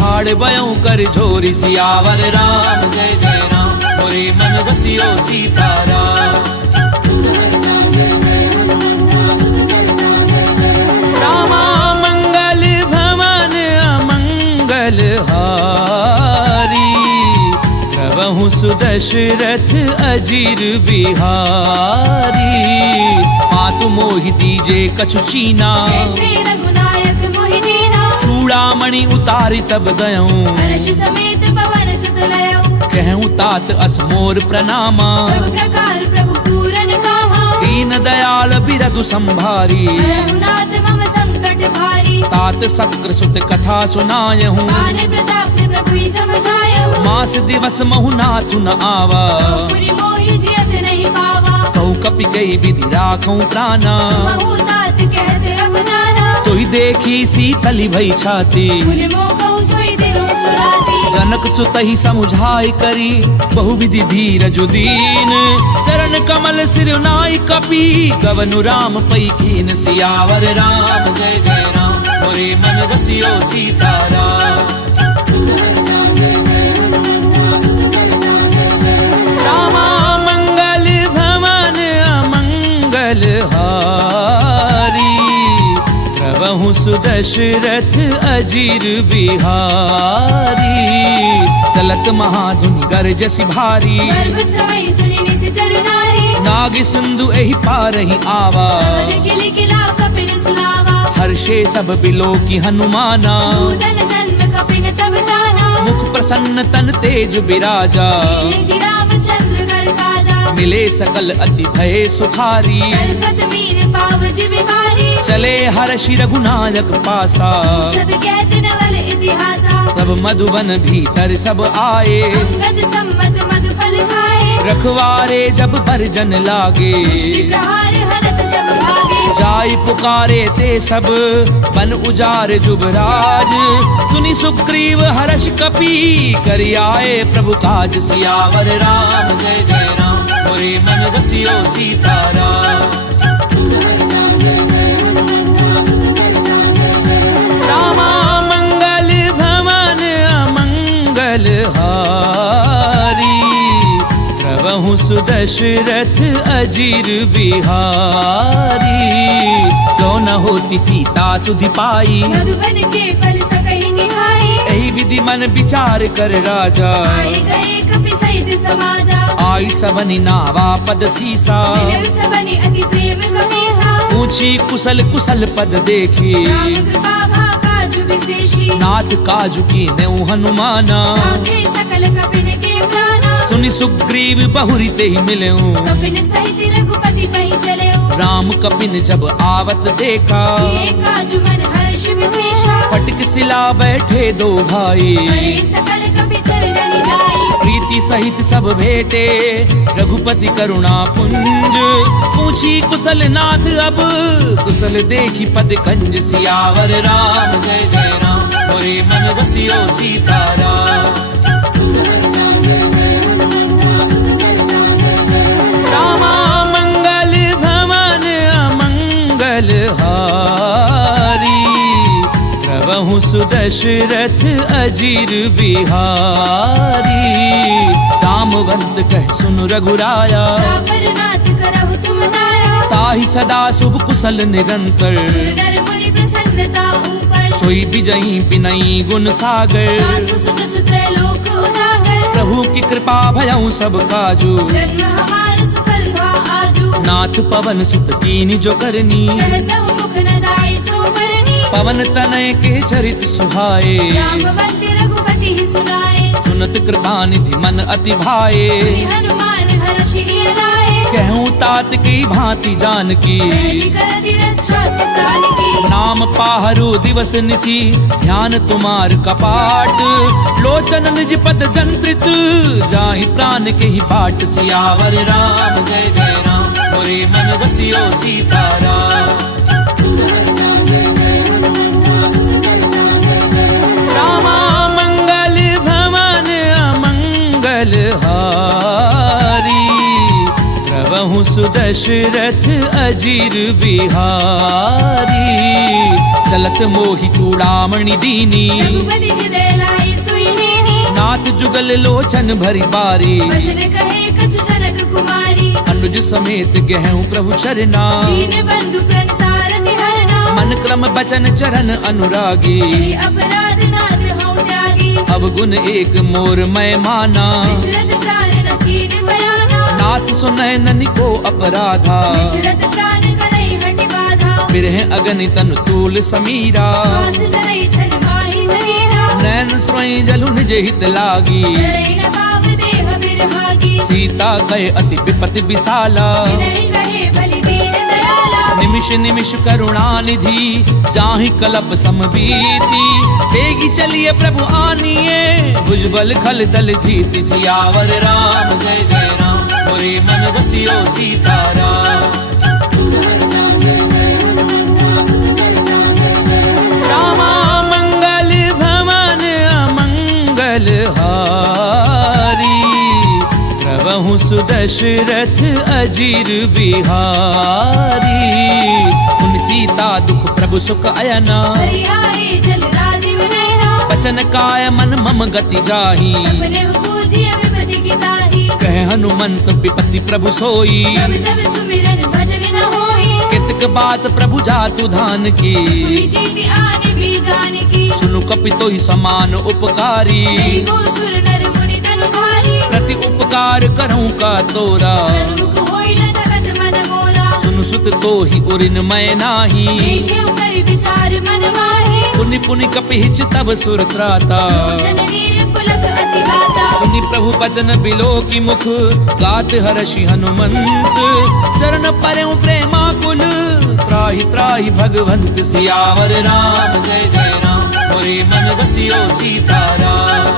ठाड़ बयऊ कर झोरी सियावर राम जय जय राम मोरे मन बसियो सीताराम रामा मंगल भवन अमंगल हारी प्रभु सुदशरथ अजीर बिहारी मातु मोहि दीजे कछु चीना जैसे रघुनायक मोहि दीना चूड़ामणि उतारी तब गयऊं हर्ष समेत पवन सुत लयऊ कहूँ तात असमोर प्रणामा सब प्रकार प्रभु पूरन कामा दीन दयाल बिरदु संभारी रघुनाथ मम संकट भारी तात सक्र सुत कथा सुनायहूँ आने प्रताप प्रभु समझायऊ मास दिवस महु नाथु न आवा पुनि मोहि जियत नहीं पावा कहूँ कपि कई विधि राखूं प्राणा महु तात कहते रब जाना तोहि देखी सीतली भई छाती पुनि मोह कहु सोई दिनो सुराती जनक सुतहि समुझाई करी बहुविधि धीरज दीन चरण कमल सिर नाई कपि गवनु राम पई कीन सियावर राम जय जय राम मोरे मन बसियो सीताराम रामा मंगल भवन अमंगल हारी प्रभु सुदशरथ अजीर बिहारी चलत महाधुनि गरजसि भारी गर्भ श्रवई सुनि निश्चर नारी नाग सिंधु एहि पारहि आवा समझ किलि किला कपिन सुनावा हर्षे सब बिलो की हनुमाना भूतन जन्म कपिन तब जाना मुख प्रसन्न तन तेज बिराजा लीन रामचंद्र कर काजा मिले सकल अति भय सुखारी कलकत वीर पाव जिबि भारी चले हर्षि रघुनायक पासा छत कहत नवल इतिहासा तब मधुबन भीतर सब आए अंगद सम्मत मधु फल खाए रखवारे जब बरजन लागे मुष्टि प्रहार हरत सब भागे जाय पुकारे ते सब बन उजार जुबराज सुनि सुग्रीव हर्ष कपि करि आए प्रभु काज सियावर राम जय जय राम मोरे मन बसियो सीताराम रामा मंगल भवन अमंगल हारी प्रभु सुदशरथ अजीर बिहारी तो न होती सीता सुधि पाई मधुबन के फल सकहि निभाई एहि विधि मन विचार कर राजा आए गए कपि सहित समाजा आई सबनि नावा पद सीसा मिलउ सबनि अति प्रेम गणेशा पूछी कुशल कुशल पद देखी राम कृपा भाका जुग विशेषी नाथ काजु की नेऊ हनुमाना आखे सकल कपिन के प्राणा सुनि सुग्रीव बहुरी ते ही मिलेऊ कपिन सहित रघुपति पहि चलेऊ राम कपिन जब आवत देखा किए काजु मन हर्ष विशेषा फटक सिला बैठे दो भाई करे सकल कपि चरणनि जाई प्रीति सहित सब भेटे रघुपति करुणा पुंज पूछी कुशल नाथ अब कुशल देखी पद कंज सियावर राम जय जय राम मोरे मन बसियो सीताराम रामा मंगल भवन अमंगल हारी प्रभु सुदशरथ अजीर बिहारी रामवंत कह सुन रघुराया तापर नाथ करहु तुम दाया ताहि सदा शुभ कुशल निरंतर नर मुनि प्रसन्नता ऊपर सोई बिजई बिनई गुण सागर सासु सुत सुत्र लोक उजागर प्रभु की कृपा भयउ सब काजू जन्म हमार सफल भा आजू नाथ पवन सुत कीनि जो करनी सहसा मुख न जाय सो बरनी पवन तनय के चरित सुहाए रामवंत रघुपति ही सुनाए सुनत कृपा निधि मन अति भाए मुनि हनुमान हर्षि लाए कहूँ तात की भांति जान की पहली करति रक्षा सुप्राण की नाम पाहरु दिवस निसी ध्यान तुम्हार कपाट लोचन निज पद जंत्रित जाहि प्राण के ही बाट सियावर राम जय जय राम मोरे मन बसियो सीताराम रामा मंगल भवन अमंगल हारी प्रभु सुदशरथ अजीर बिहारी चलत मोहि चूड़ामणि दीनी रघुपति हृदय लाई सोई लेनी नाथ जुगल लोचन भरी बारी बचन कहे कछु जनक कुमारी अनुज समेत गहूँ प्रभु चरना दीन बंधु प्रणतारति हरना मन क्रम बचन चरण अनुरागी यही अपराध नाथ हौ त्यागी अब गुण एक मोर मैं माना विचरत प्राण न कीन भयाना नाथ सुनय ननि को अपराधा विचरत प्राण करई हटि बाधा बिरह अगनि तन तूल समीरा श्वास जरई छन माहि शरीरा नैन स्वयं जलु निज हित लागी जरई न भाव देह बिरहागी सीता गए अति विपति विशाला विनय कहे बलि दीन दयाला निमिष निमिष करुणा निधि जाहि कलप समबीति बेगी चलिए प्रभु आनिए भुजबल खल दल जीति सियावर राम जय जय राम मोरे मन बसियो सीताराम रामा मंगल भवन अमंगल हारी प्रभु सुदशरथ अजीर बिहारी उन सीता दुख प्रभु सुख अयना हरि आए जल राजीव नयना बचन काय मन मम गति जाही सपने पूजिय विपति की ताही कह हनुमंत विपति प्रभु सोई जब तब सुमिरन भजन न होई कितक बात प्रभु जातु धान की हुई जीति आने भी जान की सुनु कपितो ही समान उपकारी नहीं को सुर नर मुनि तनुधारी प्रति उपकार करऊं का तोरा सन्मुख होई न सकत मन मोरा सुनु सुत तो ही उरिन मैं नाही देखे कर विचार मन माहे पुनि पुनि कपिहिच तब सुर त्राता लोचन नीर पुलक अति गाता पुनि प्रभु बचन बिलो की मुख गात हर्षि हनुमंत चरण परऊ प्रेमा कुल त्राहि त्राहि भगवंत सियावर राम जय जय राम मोरे मन बसियो सीताराम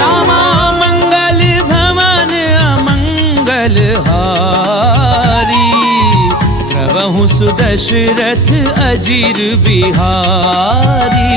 रामा मंगल भवन अमंगल हारी प्रभु सुदशरथ अजीर बिहारी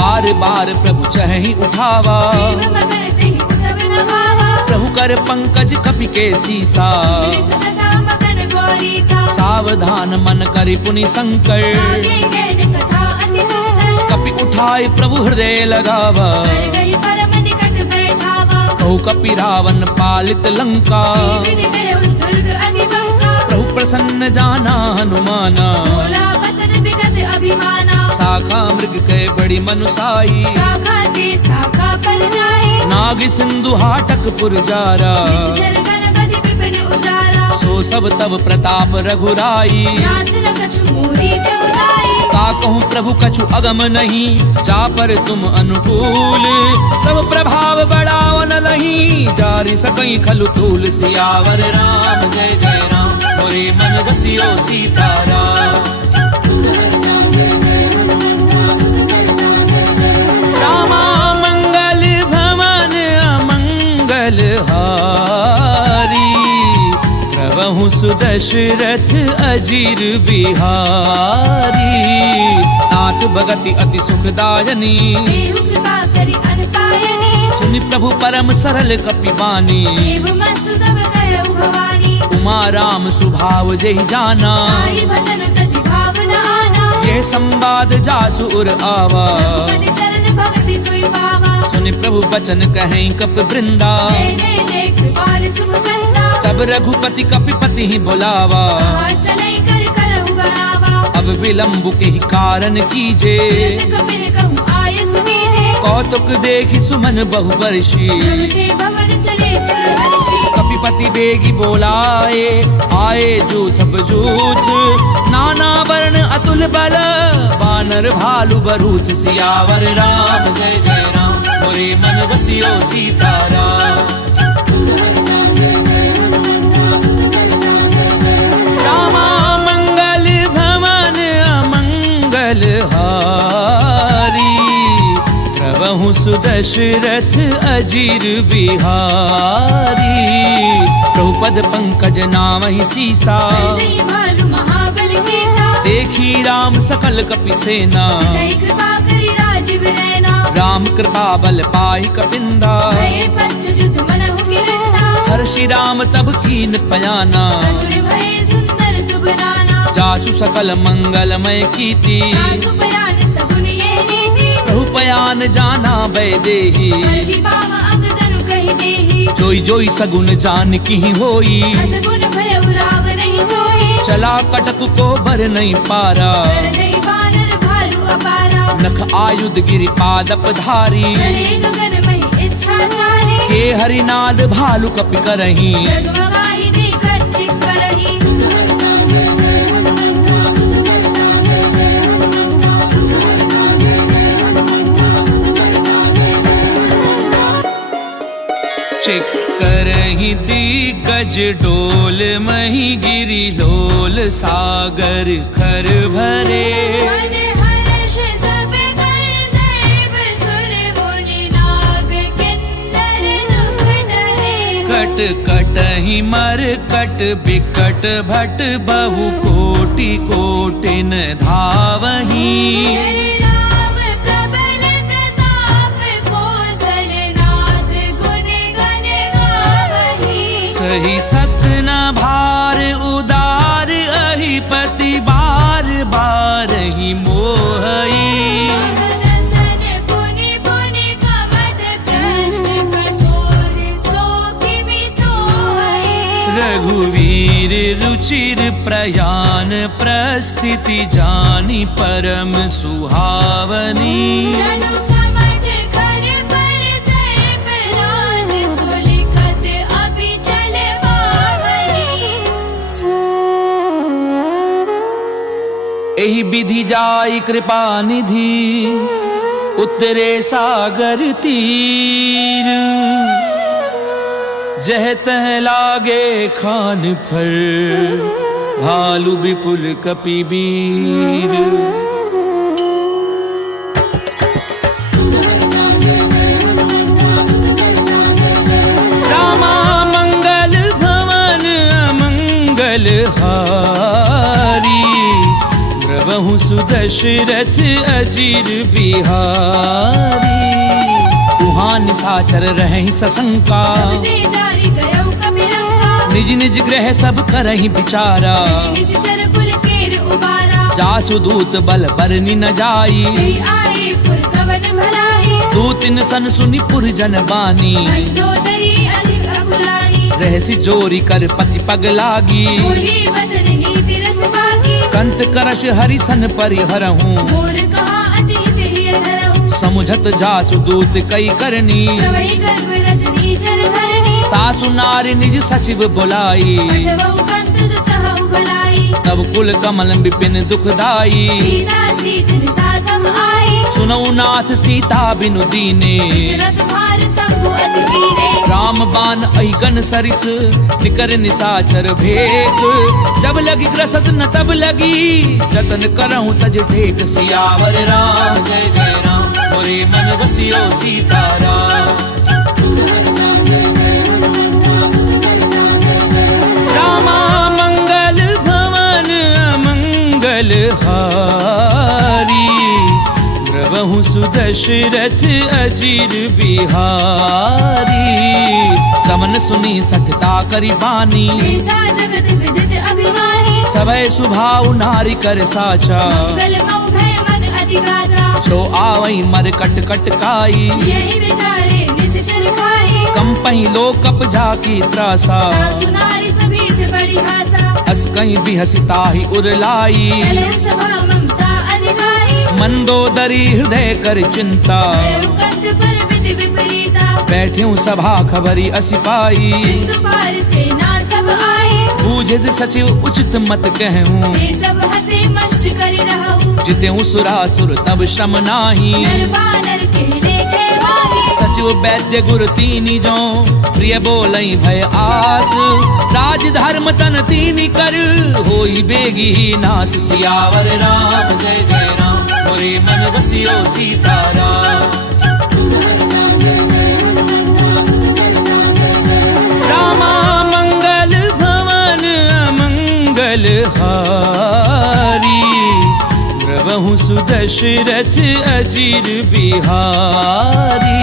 बार बार प्रभु चहि उठावा देव मगर तेहि उठब न भावा प्रभु कर पंकज कपि के सीसा सुनि सुत मगन गौरी सा सावधान मन करि पुनि संकर आगे कहन कथा अति सुंदर कपि उठाए प्रभु हृदय लगावा कर गई परम निकट बैठावा कहु कपि रावण पालित लंका विधि देहु दुर्ग अति बंका प्रभु प्रसन्न जाना हनुमाना बोला बचन बिगत अभिमाना शाखा मृग के बड़ी मनुसाई शाखा ते शाखा पर जाए नाग सिंधु हाटक पुर जारा निश्चल गणपति विपिन उजारा सो सब तब प्रताप रघुराई। नाथ न कछु मोरी प्रभुताई। का कहूँ प्रभु कछु अगम नहीं, जा पर तुम अनुकूल। सब प्रभाव बढ़ावन लही, जारि सकई खलु तूल। सियावर राम जय जय राम, मोरे मन बसियो सीताराम। रामा मंगल भवन अमंगल हारी, प्रभु सुदशरथ अजीर बिहारी। नाथ भगति अति सुखदायनी, देहु कृपा करि अनपायनी। सुनि प्रभु परम सरल कपिबानी। देव मस्तु तब कहु भवानी, उमा राम सुभाव जहि जाना। आई भजन तज भावना आना। यह संवाद जासु उर आवा, रघुपति चरण भगति सोई पावा। सुनि प्रभु बचन कहें कप वृंदा। जय जय जय कृपाल सुख कंदा। तब रघुपति कपिपति ही बुलावा, कहाँ चलै कर करहु बनावा। अब विलम्ब के ही कारण कीजे। तीर्थ कपिल कहूँ आय सुनीजे। कौतुक देखि सुमन बहु वर्षी, जब ते भवन चले सुर हर्षि। कपिपति बेगी बोलाए, आए जूथ बजूथ। नाना वर्ण अतुल बल, वानर भालु बरूथ। सियावर राम जय जय राम, मोरे मन बसियो सीताराम। रामा मंगल भवन अमंगल हारी, प्रभु सुदशरथ अजीर बिहारी। प्रभुपद पंकज नामहि सीसा, जय भालु महाबल केसा। देखी राम सकल कपि सेना। जय कृपा करि राजीव रैना। राम कृपा बल पाई कपिंदा, भये पच्छ जुत मनहु गिरंदा। हर्षि राम तब कीन पयाना। चतुर भये सुंदर शुभ नाना। जासु सकल मंगलमय कीर्ति, तासु पयान सगुन यह नीति। प्रभु पयान जाना वैदेही। करहि बाम अंग जनु कहि देहि। जोई जोई सगुन जान की होई, असगुन भयउ राव नहीं सोई। चला कटक को बर नहीं पारा। कर जय बानर भालु अपारा। नख आयुध गिरि पादप धारी, चले गगन महि इच्छा चारी। के हरिनाद भालु कपि करही। जगमगाहि देकर चित करहि। चिक करही दिग्गज डोल, मही गिरि लोल सागर खर भरे। मन हर्ष सब कर गर्भ, सुर मुनि नाग किन्नर दुख डरे। कट कटहि मर कट बिकट भट, बहु कोटि कोटिन धावही। जय राम प्रबल प्रताप, कौशल नाथ गुण गण गावही। सही सकन भार उदार, अहिपति बार बार ही मोहई। रसन पुनि पुनि कमठ, प्रश्न कठोर सो किमि सोहई। रघुवीर रुचिर प्रयान, प्रस्थिति जानी परम सुहावनी। जनु कमठ कर पर सर्प राज, सुलिखत अभिचल बावनी। एहि विधि जाई कृपा निधि, उतरे सागर तीर। जह तह लागे खान फर, भालु विपुल कपि वीर। रामा मंगल भवन अमंगल हारी, प्रभु सुदशरथ अजीर बिहारी। वहाँ निशाचर रहे सशंका, जब ते जारी गयउ कपिलंका। निज निज ग्रह सब करहि विचारा। निश्चर कुल केर उबारा। जासु दूत बल बरनि न जाई, जय आए पुर कवन भलाई। दूतिन सन सुनि पुर जन बानी। मंदोदरी अधिक अकुलानी। रहसि जोरी कर पति पग लागी। बोली वचन नीति रस भागी। कंत करश हरि सन परिहरहूँ, मोर कहा अति हित हिय धरहूँ। समुझत जासु दूत कई करनी। प्रवहि गर्भ रजनी चर धरनी। तासु नारी निज सचिव बुलाई। पठवहु कंत तब कुल कमल विपिन दुखदाई। सीता सीत निसा सम आई। सुनौ नाथ सीता बिनु दीने। रथ भार शंभु अज कीने। राम बान अहिगन सरिस निकर निसाचर भेक। जब लगी ग्रसत न तब लगी जतन करहूं तज टेक। सियावर राम जय जय राम मोरे मन बसियो सीताराम। रामा मंगल भवन अमंगल हारी। द्रवहु सुदशरथ अजीर बिहारी। समन सुनी सठता करी बानी। ऐसा जगत विदित अभिमानी। सभय सुभाव नारी कर साचा। मंगल मऊ भय मन अधिकाचा। जो आवई मर कट कट काई। यही विचारे निश्चर खाई। कंपही लो कप जाकी त्रासा। सासु नारी सभीत बड़ी हासा। अस कहीं भी हसिता ही उरलाई। चले सभा ममता अधिकारी। मंदोदरी हृदय कर चिंता। कंत पर विधि विपरीता। बैठ्यूं सभा खबरी असिपाई। सिंधु पार सेना सब आई। बूझे से सचिव उचित मत कहूँ। ते सब हसे मस्त कर रहूं। जितेऊ सुरासुर तब श्रम नाही। नर बानर के लेखे वाही। सचिव वैद्य गुर तीनी जो प्रिय बोलई भय आस। राज धर्म तन तीनी कर होई बेगी नास। सियावर राम जय जय राम मोरे मन बसियो सीताराम। रामा मंगल भवन अमंगल हारी। द्रवहु सुदशरथ अजीर बिहारी।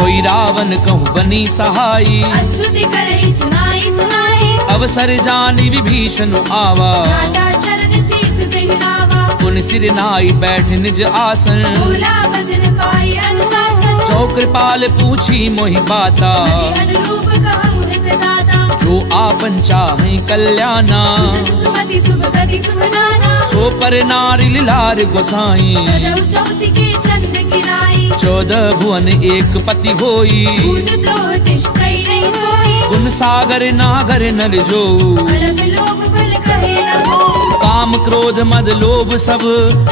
कोई रावण कहूँ बनी सहाई। स्तुति करहि सुनाई सुनाई। अवसर जानी विभीषण आवा। दाता चरण शीस देहि नावा। पुन सिर नाई बैठ निज आसन। बोला भजन पाई अनुशासन। जो कृपाल पूछी मोहि बाता। मति अनुरूप कहूँ हित दाता। जो आपन चाहे कल्याणा। सुजस सुमति शुभ गति शुभ नाना। सो पर नारी लार गोसाई। सजौ चौथ के छंद किराई। 14 भुवन एक पति होई। भूत द्रोह तिष्ठै नहीं सोई। गुण सागर नागर नर जो। अलप लोभ बल कहे न को। काम क्रोध मद लोभ सब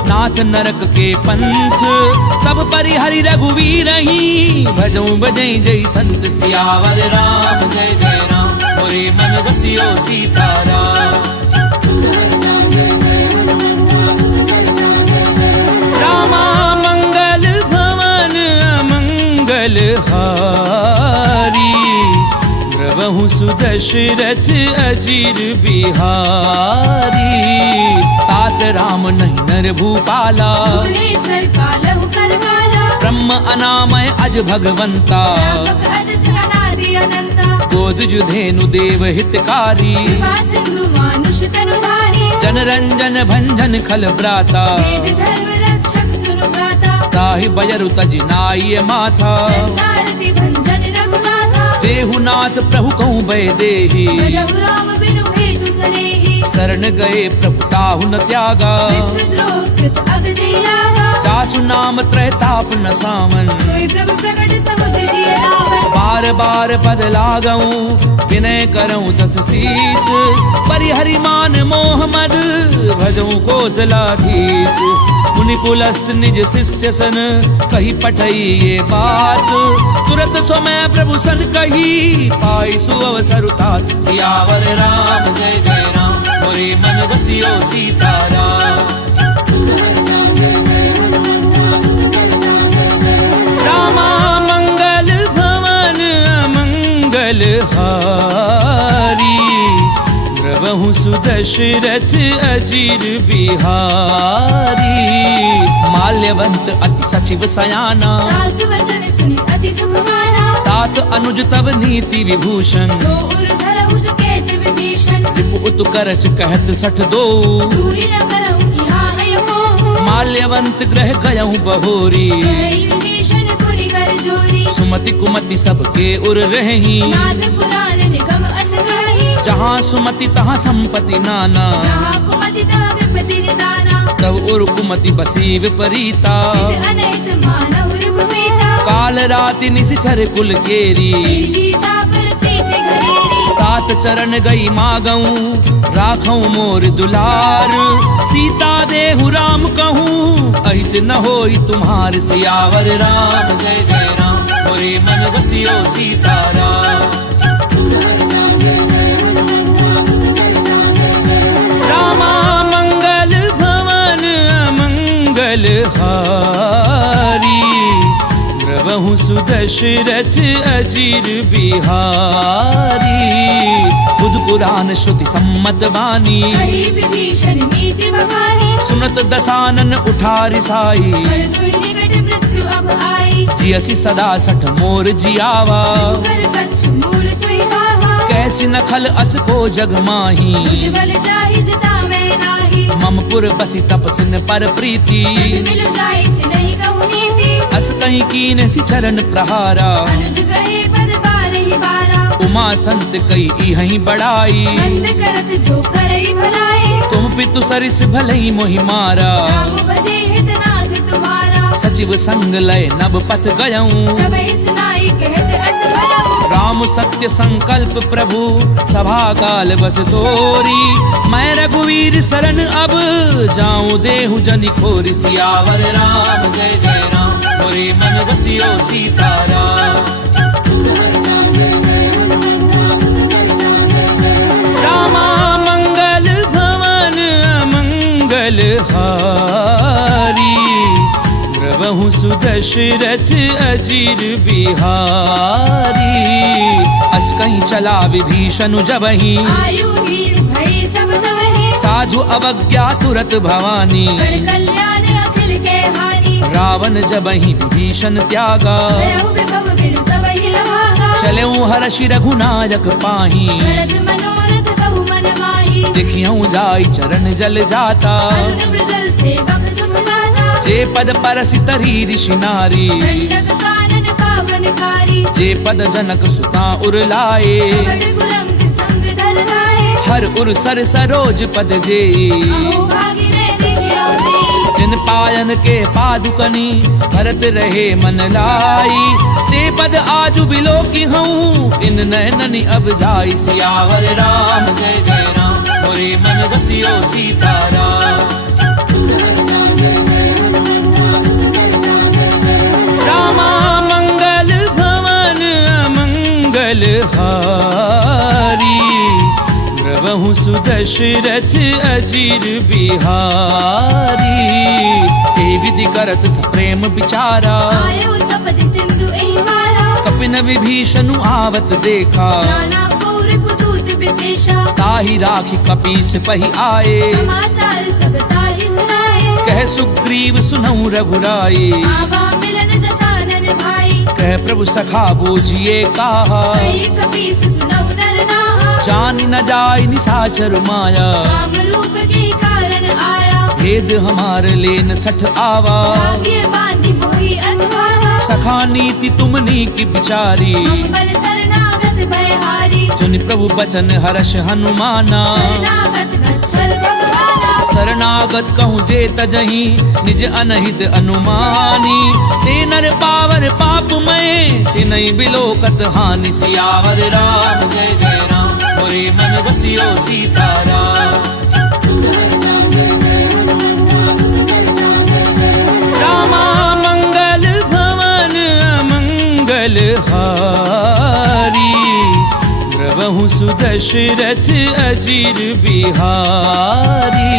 नाथ नरक के पंथ। सब परिहरि रघुवीर ही भजऊं बजई जय संत। सियावर राम जय जय राम मोरे मन बसियो सीताराम। रामा मंगल भवन अमंगल हारी। द्रवहु सुदशरथ अजीर बिहारी। तात राम नहीं नर भूपाला। भुवनेश्वर कालहु कर काला। ब्रह्म अनामय अज भगवंता। व्यापक अजत अनादि अनंता। गोद जुधेनु देव हितकारी। कृपा सिंधु मानुष तनुधारी। जन रंजन भंजन खल ब्राता। वेद धर्म रक्षक सुनु भ्राता। ताहि बजरु तज नाई माथा। दारति भंजन रघुनाथा। देहुनाथ प्रभु कहूँ भय देहि। भजहु राम बिनु हेतु सनेहि। शरण गए प्रभु ताहु न त्यागा। विश्वद्रोह कृत अग जहि लागा। चासु नाम त्रैताप न सामन। सोई प्रभु प्रकट समुझ जिय रावण। बार बार पद लागऊं विनय करऊं दस शीस। परिहरि मान मोह मद भजऊं कौशलाधीश। मुनि पुलस्त निज शिष्य सन कही पठई ये बात। तुरत स्वमय प्रभु सन कही पाई सुअवसर तात। सियावर राम जय जय राम मोरे मन बसियो सीताराम। रामा मंगल भवन अमंगल हारी। द्रवहु सुदशरथ अजीर बिहारी। माल्यवंत अति सचिव सयाना। दास वचन सुनि अति सुख माना। तात अनुज तब नीति विभूषण। सो उर धरहु जो कहत विभीषण। रिपु उत करच कहत सठ दो। दूरी न करहु यहाँ है मोह। माल्यवंत ग्रह गयहु बहोरी। कहई विभीषण पुनि कर जोरी। सुमति कुमति सबके उर रही। नाथ पुराण निगम अस गहि। जहाँ सुमति तहाँ संपत्ति नाना। जहाँ कुमति तहाँ विपत्ति निदाना। तब उर कुमति बसी विपरीता। हित अनहित मानहु रिपुप्रीता। काल राति निशिचर कुल केरी। तेरी सीता पर प्रीति घरेरी। तात तात चरण गई मागऊं, राखऊं मोर दुलार। सीता देहु राम कहूँ, अहित न होई तुम्हार। सियावर राम जय जय राम, मोरे मन बसियो सीताराम। रामा मंगल भवन अमंगल हारी, द्रवहु सुदशरथ अजीर बिहारी। बुध पुराण श्रुति सम्मत वाणी, कही विभीषण नीति बखानी। सुनत दसानन उठारि साई, पर दुई निकट मृत्यु अब आई। जियसि सदा सठ मोर जियावा, कर कच्छ मूल तुहि भावा। कैसी नखल अस को जग माही, तुझ बल जाहि जिता मैं नाही। ममपुर बसी तपसिन पर प्रीति, मिल जाइत नहीं कहूँ नीति। अस कहीं कीन सि चरण प्रहारा। अनुज कहे पद बारहि बारा। उमा संत कई इहहीं बड़ाई, बंद करत जो करई भलाई। तुम पितु सरिस भलई मोहि मारा। राम भजे हितनाथ तुम्हारा। सचिव संग लय नभ पथ गयऊं, सबहि सुनाई कहत अस भयऊं। राम सत्य संकल्प प्रभु, सभा काल बस तोरी। मैं रघुवीर शरण अब, जाऊं देहु जनि खोरी। सियावर राम जय जय राम, मोरे मन बसियो सीताराम। रामा मंगल भवन अमंगल हारी, द्रवहु सुदशरथ अजीर बिहारी। अस कहीं चला विभीषण जबहि, आयु वीर भय सब तवहि। साधु अवज्ञा तुरत भवानी, कर कल्याण अखिल के हानि। रावण जबहि विभीषण त्यागा, भयउ विभव बिनु तवहि लभागा। चलेऊ हर्षि रघुनायक पाही, भरत मनोरथ बहु मन माही। देखियऊं जाई चरण जल जाता, अरुण मृदल सेवक सुख दाता। जे पद परसि तरी ऋषि नारी, दंडक कानन पावनकारी। जे पद जनक सुता उरलाए, कपट कुरंग संग धर धाये। हर उर सर सरोज पद जे। अहो भागी मैं देखियो देई। जिन पायन के पादुकनी, भरत रहे मन लाई। ते पद आजु बिलो की हूँ, इन नैननि अब जाई। सियावर राम जय जय राम, मोरे मन बसियो सीताराम। रामा मंगल भवन अमंगल हारी, द्रवहु सुदशरथ अजीर बिहारी। ए विधि करत सप्रेम विचारा, आयो सपदि सिंधु एहि मारा। कपिन विभीषण आवत देखा, जाना कौर कुदूत विशेषा। ताहि राखी कपीस पहि आए, समाचार सब ताहि सुनाए। कह सुग्रीव सुनऊ रघुराई, आवा मिलन दसानन भाई। कह प्रभु सखा बूझिए काहा, कई कपीस सुनऊ नर नाहा। जान न जाय निसाचर माया, काम रूप के कारण आया। भेद हमार लेन सठ आवा, भाग्य बांधि मोहि असभावा। सखा नीति तुमनी की बिचारी, हम बल शरणागत भयहारी। सुनि प्रभु बचन हर्ष हनुमाना, शरणागत गच्छल भगवाना। शरणागत कहूँ जे तजहि, निज अनहित अनुमानी। ते नर पावर पाप मैं, तिनहि बिलोकत हानि। सियावर राम जय जय राम, मोरे मन बसियो सीताराम। रामा मंगल भवन अमंगल हारी, द्रवहु सुदशरथ अजीर बिहारी।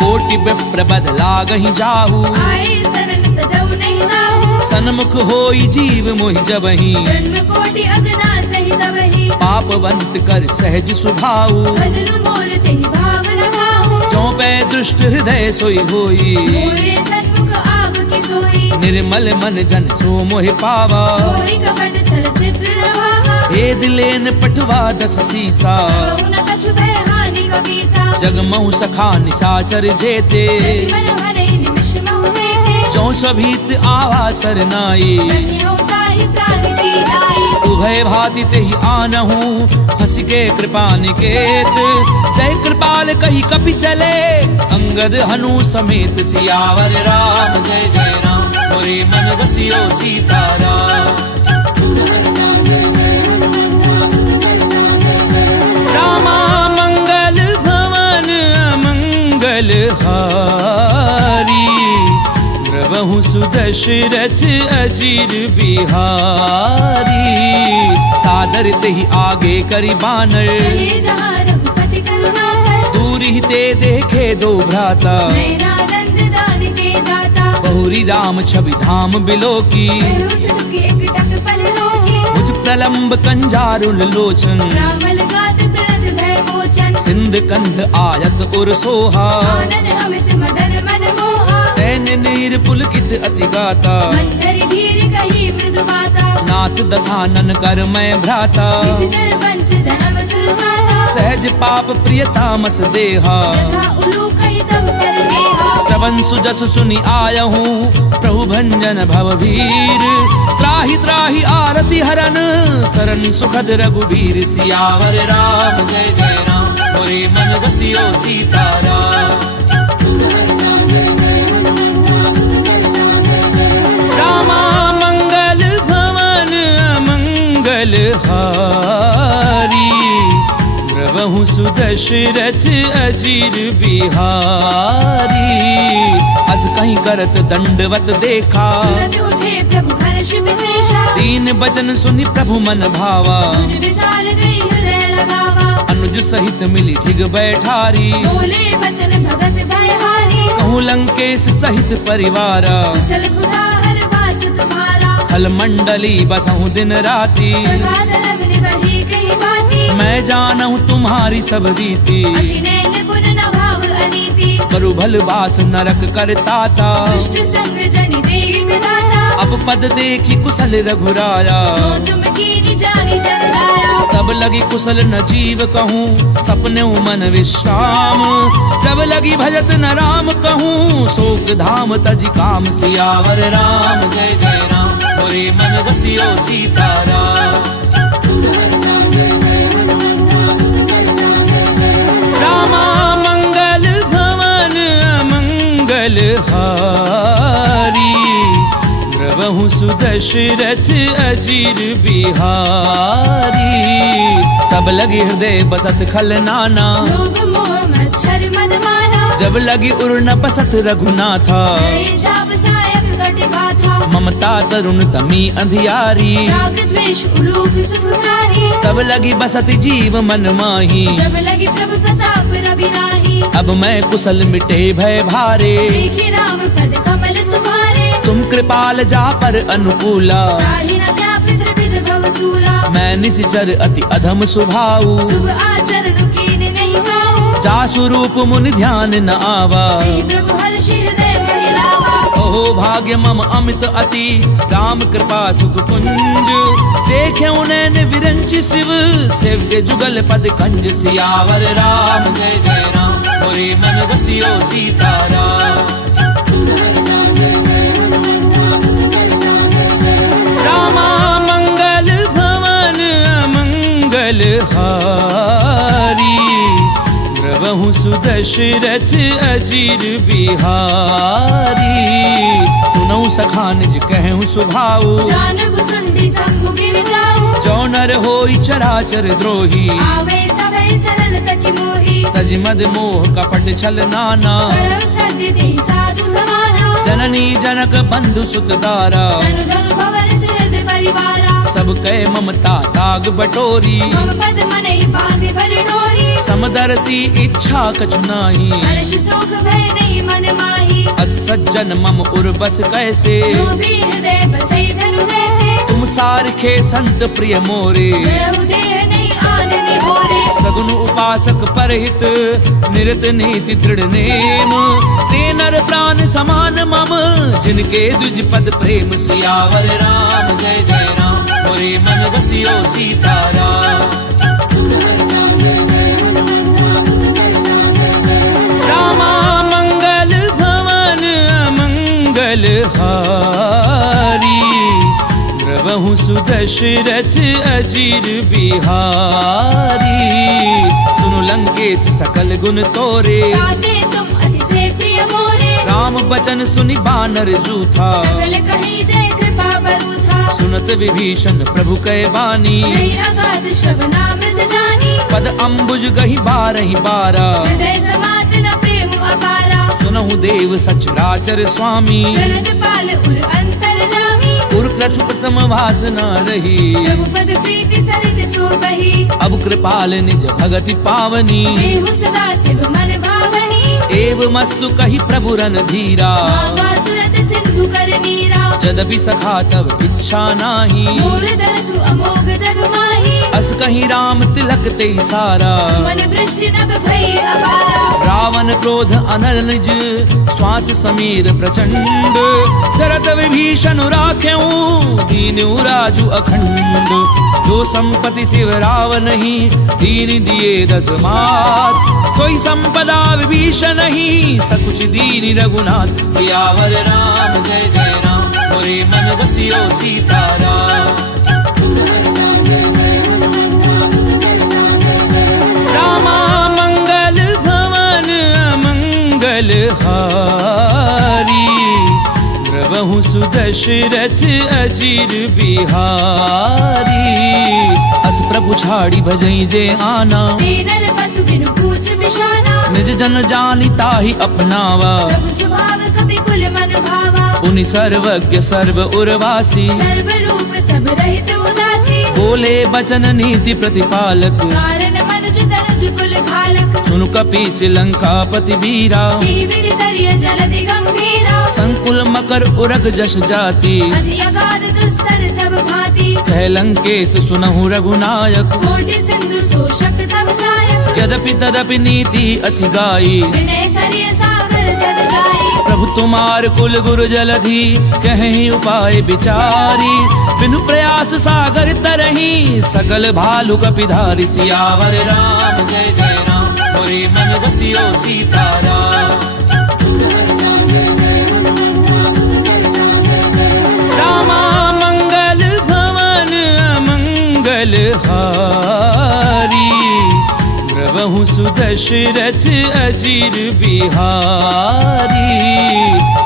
कोटि विप्र बद लागहि जाहू, आए शरण तजौ नहीं दाहू। सन्मुख होई जीव मोहि जबहि, जन्म कोटि अगना सहि तवहि। पापवंत कर सहज सुभाऊ, भजन मोर तेहि भाव लगाहू। जो पै दुष्ट हृदय सोई होई, मोरे सन्मुख आव की सोई। निर्मल मन जन सो मोहि पावा। कोई कपट छल चित्र न भावा। भेद लेन पटवा 10 सीसा, कहूँ न कछु भय हानि कपीसा। जगमहु सखा निसाचर जेते, लक्ष्मण भरे निमिष महु देते। जो सभीत आवा सरनाई, रखियो ताहि प्राण की लाई। उभय भाति तेहि आनहु, हंस के कृपा निकेत। जय कृपाल कही कपि चले, अंगद हनु समेत। सियावर राम जय जय राम, मोरे मन बसियो सीताराम। मंगलहारी द्रवहु सुदशरथ अजीर बिहारी। सादर ते ही आगे करी बानर चले जहाँ रघुपति करुणाकर। दूर ही ते देखे दो भ्राता नैना नंद दान के दाता। बहुरी राम छवि धाम बिलो की वह उठ रुके एक टक पल रोकी। मुझ प्रलंब कंजारुल लोचन रामल गात प्रणत भय मोचन। सिंध कंध आयत उर सोहा आनन अमित मदन मन मोहा। तैन नीर पुलकित अति गाता मंथर धीर कही मृदु बाता। नाथ दधानन कर मैं भ्राता निश्चर वंश जन्म सुरभाता। सहज पाप प्रियतामस देहा यथा उलूक हितम कर नेहा। श्रवण सुजस सुनि आयहूँ प्रभु भंजन भव भीर। त्राहि त्राहि आरति हरन सरन सुखद रघुबीर। सियावर राम जय जय राम मोरे मन बसियो सीताराम। रामा मंगल भवन मंगलहारी द्रवहु सुदशरथ अजीर बिहारी। अस कहीं करत दंडवत देखा तुरंत उठे प्रभु हर्ष विशेषा। दीन बचन सुनि प्रभु मन भावा तुझ विसार गई हृदय लगावा। अनुज सहित मिली ठिग बैठारी बोले बचन भगत भयहारी। कहूँ लंकेश सहित परिवारा कुशल कुदाहर वास तुम्हारा। खल मंडली बसहु दिन राती सभा धर्म निवही कही बाती। मैं जानहु तुम्हारी सब रीति अति नैन पुन न भाव अनीति। करु भल बास नरक करताता दुष्ट संग जनि देहि विधाता। अब पद देखी कुशल रघुराया जो तुम कीनी जानी जन लाया। तब लगी कुशल न जीव कहूँ सपने मन विश्राम। जब लगी भजत न राम कहूँ शोक धाम तजि काम। सियावर राम जय जय राम मोरे मन बसियो सीताराम। रामा मंगल भवन मंगलहारी द्रवहु सुदशरथ अजीर बिहारी। तब लगी हृदय बसत खल नाना लोभ मोह मच्छर मद माना। जब लगी उर न बसत रघुनाथा हरे जाप सायक कटि बाधा। ममता तरुण तमी अंधियारी राग द्वेष उलूक सुखकारी। तब लगी बसत जीव मन माही जब लगी प्रभु प्रताप रवि नाही। अब मैं कुशल मिटे भय भारे देखे राम पद कमल तुम्हारे। तुम कृपाल जा पर अनुकूला ताहि न व्यापृत त्रिविध भवसूला। मैं निश्चर अति अधम स्वभाव शुभ आचरण कीन नहीं खाओ। जा स्वरूप मुनि ध्यान न आवा तेहि प्रभु हर्षि हृदय महिलावा। ओहो भाग्य मम अमित अति राम कृपा सुख कुंज। देखे नैन विरंचि शिव सेव्य जुगल पद कंज। सियावर राम जय जय राम मोरे मन बसियो सीताराम। रामा मंगल भवन मंगलहारी द्रवहु सुदशरथ अजीर बिहारी। सुनऊ सखा निज कहूँ सुभाऊ जानबु सुंडी शंभु गिर जाऊ। जो नर होई चराचर द्रोही आवे सभय सरल तकी मोही। तज मद मोह कपट छल नाना करव सद्य देहि साधु समाना। जननी जनक बंधु सुत दारा धनु धनु भवन सुरत परिवारा। सब कह ममता ताग बटोरी मम पद मनहि बांधि भर डोरी। समदर्शी इच्छा कछु नाही हर्ष शोक भय नहीं मन माही। असज्जन मम उर्बस कैसे लोभी हृदय बसई धनु जैसे। तुम सारखे संत प्रिय मोरे जरहु देह नहीं आननि होरे। सगुन उपासक परहित निरत नीति दृढ़ नेम। ते नर प्राण समान मम जिनके द्विज पद प्रेम। सियावर राम जय जय राम मोरे मन बसियो सीताराम। रामा मंगल भवन मंगलहारी द्रवहु सुदशरथ अजीर बिहारी। सुनु लंकेश सकल गुण तोरे ताते तुम अति से प्रिय मोरे। राम बचन सुनि बानर जूथा सकल कही जय कृपा बरूथा। सुनत विभीषण प्रभु कै बानी नहीं अगाध श्रवणामृत जानी। पद अम्बुज गही बारहि बारा हृदय समात न प्रेम अपार। सुनहु देव सचराचर स्वामी, प्रणत पाल उर अंतर्जामी, उर्कठ प्रथम वासना रही, प्रभु पद प्रीति सरित सो बही, अब कृपाल निज भगति पावनी, देहु सदा शिव मन भावनी, एव मस्तु कही प्रभु रन धीरा, मांगा तुरत सिंधु कर नीरा, जदपि सखा तब इच्छा नाही, मोर दरसु अमोघ जग माही, अस कहीं राम तिलक ते सारा, मन वृष्टि नभ भई अपारा, रावण क्रोध अनल निज, श्वास समीर प्रचंड, शरद विभीषण राख्यऊ, दीनु राजु अखंड, जो संपत्ति शिव रावण ही, दीन दिए 10 मात, कोई संपदा विभीषण ही, सकुच दीन रघुनाथ, सियावर राम जय जय राम, मोरे मन बसियो सीताराम। रामा मंगल भवन अमंगल हारी, द्रवहु सुदशरथ अजीर बिहारी, अस प्रभु छाड़ी भजई जे आना, दीनर पशु बिनु पूछ बिशाना, निज जन जानी ताहि अपनावा, प्रभु स्वभाव कपि कुल मन भावा, पुनि सर्वज्ञ सर्व उर्वासी, सर्व रूप सब रहित उदासी, बोले बचन नीति प्रतिपालक, कारण मनुज तनुज कुल घालक, सुनु कपीस लंकापति वीरा, तिहि विधि करिय जलधि गंभीरा, संकुल मकर उरग जस जाति, अति अगाध दुस्तर सब भांति, कह लंकेश सुनहु रघुनायक, कोटि सिंधु शोषक तव सायक, यद्यपि तदपि नीति असि गाई, विनय करिय सागर सद जाई, प्रभु तुम्हार कुल गुरु जलधि, कहीं उपाय विचारी, बिनु प्रयास सागर तरही, सकल भालु कपिधारी, सियावर राम जय जय राम, मोरे मन बसियो सीताराम। रामा मंगल भवन अमंगल हारी, द्रवहु सुदशरथ अजीर बिहारी,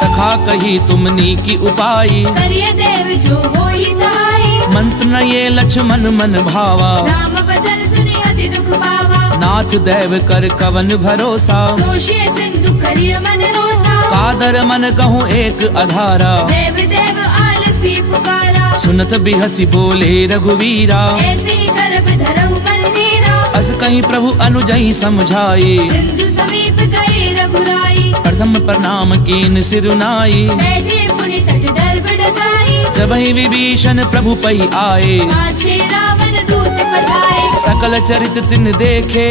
तखा कही तुमनी की उपाई, करिय देव जो होई सहाई, मंत्र न ये लक्ष्मण मन भावा, राम बचन सुनि अति दुख पावा, नाथ दैव कर कवन भरोसा, सोषिय सिंधु करिय मन रोसा, कादर मन कहूँ एक अधारा, देव देव आलसी पुकारा, सुनत बिहसी बोले रघुवीरा, ऐसे करब धरऊ मन नीरा, अस कहीं प्रभु अनुजई समझाई, सिंधु समीप गए रघुराई, प्रथम प्रणाम कीन सिरुनाई, बैठे पुनि तट डर बडसाई, जब ही विभीषण प्रभु पई आए, पाछे रावण दूत पठाए, सकल चरित तिन देखे,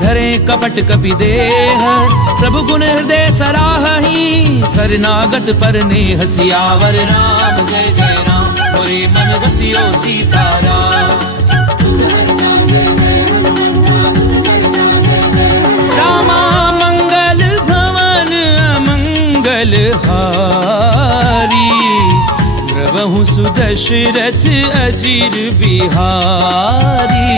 धरे कपट कपि देह, प्रभु गुण हृदय सराहहि, शरणागत पर नेह, सियावर राम जय जय राम, मोरे मन बसियो सीताराम। रामा मंगल भवन अमंगल हारी, द्रवहु सुदशरथ अजीर बिहारी,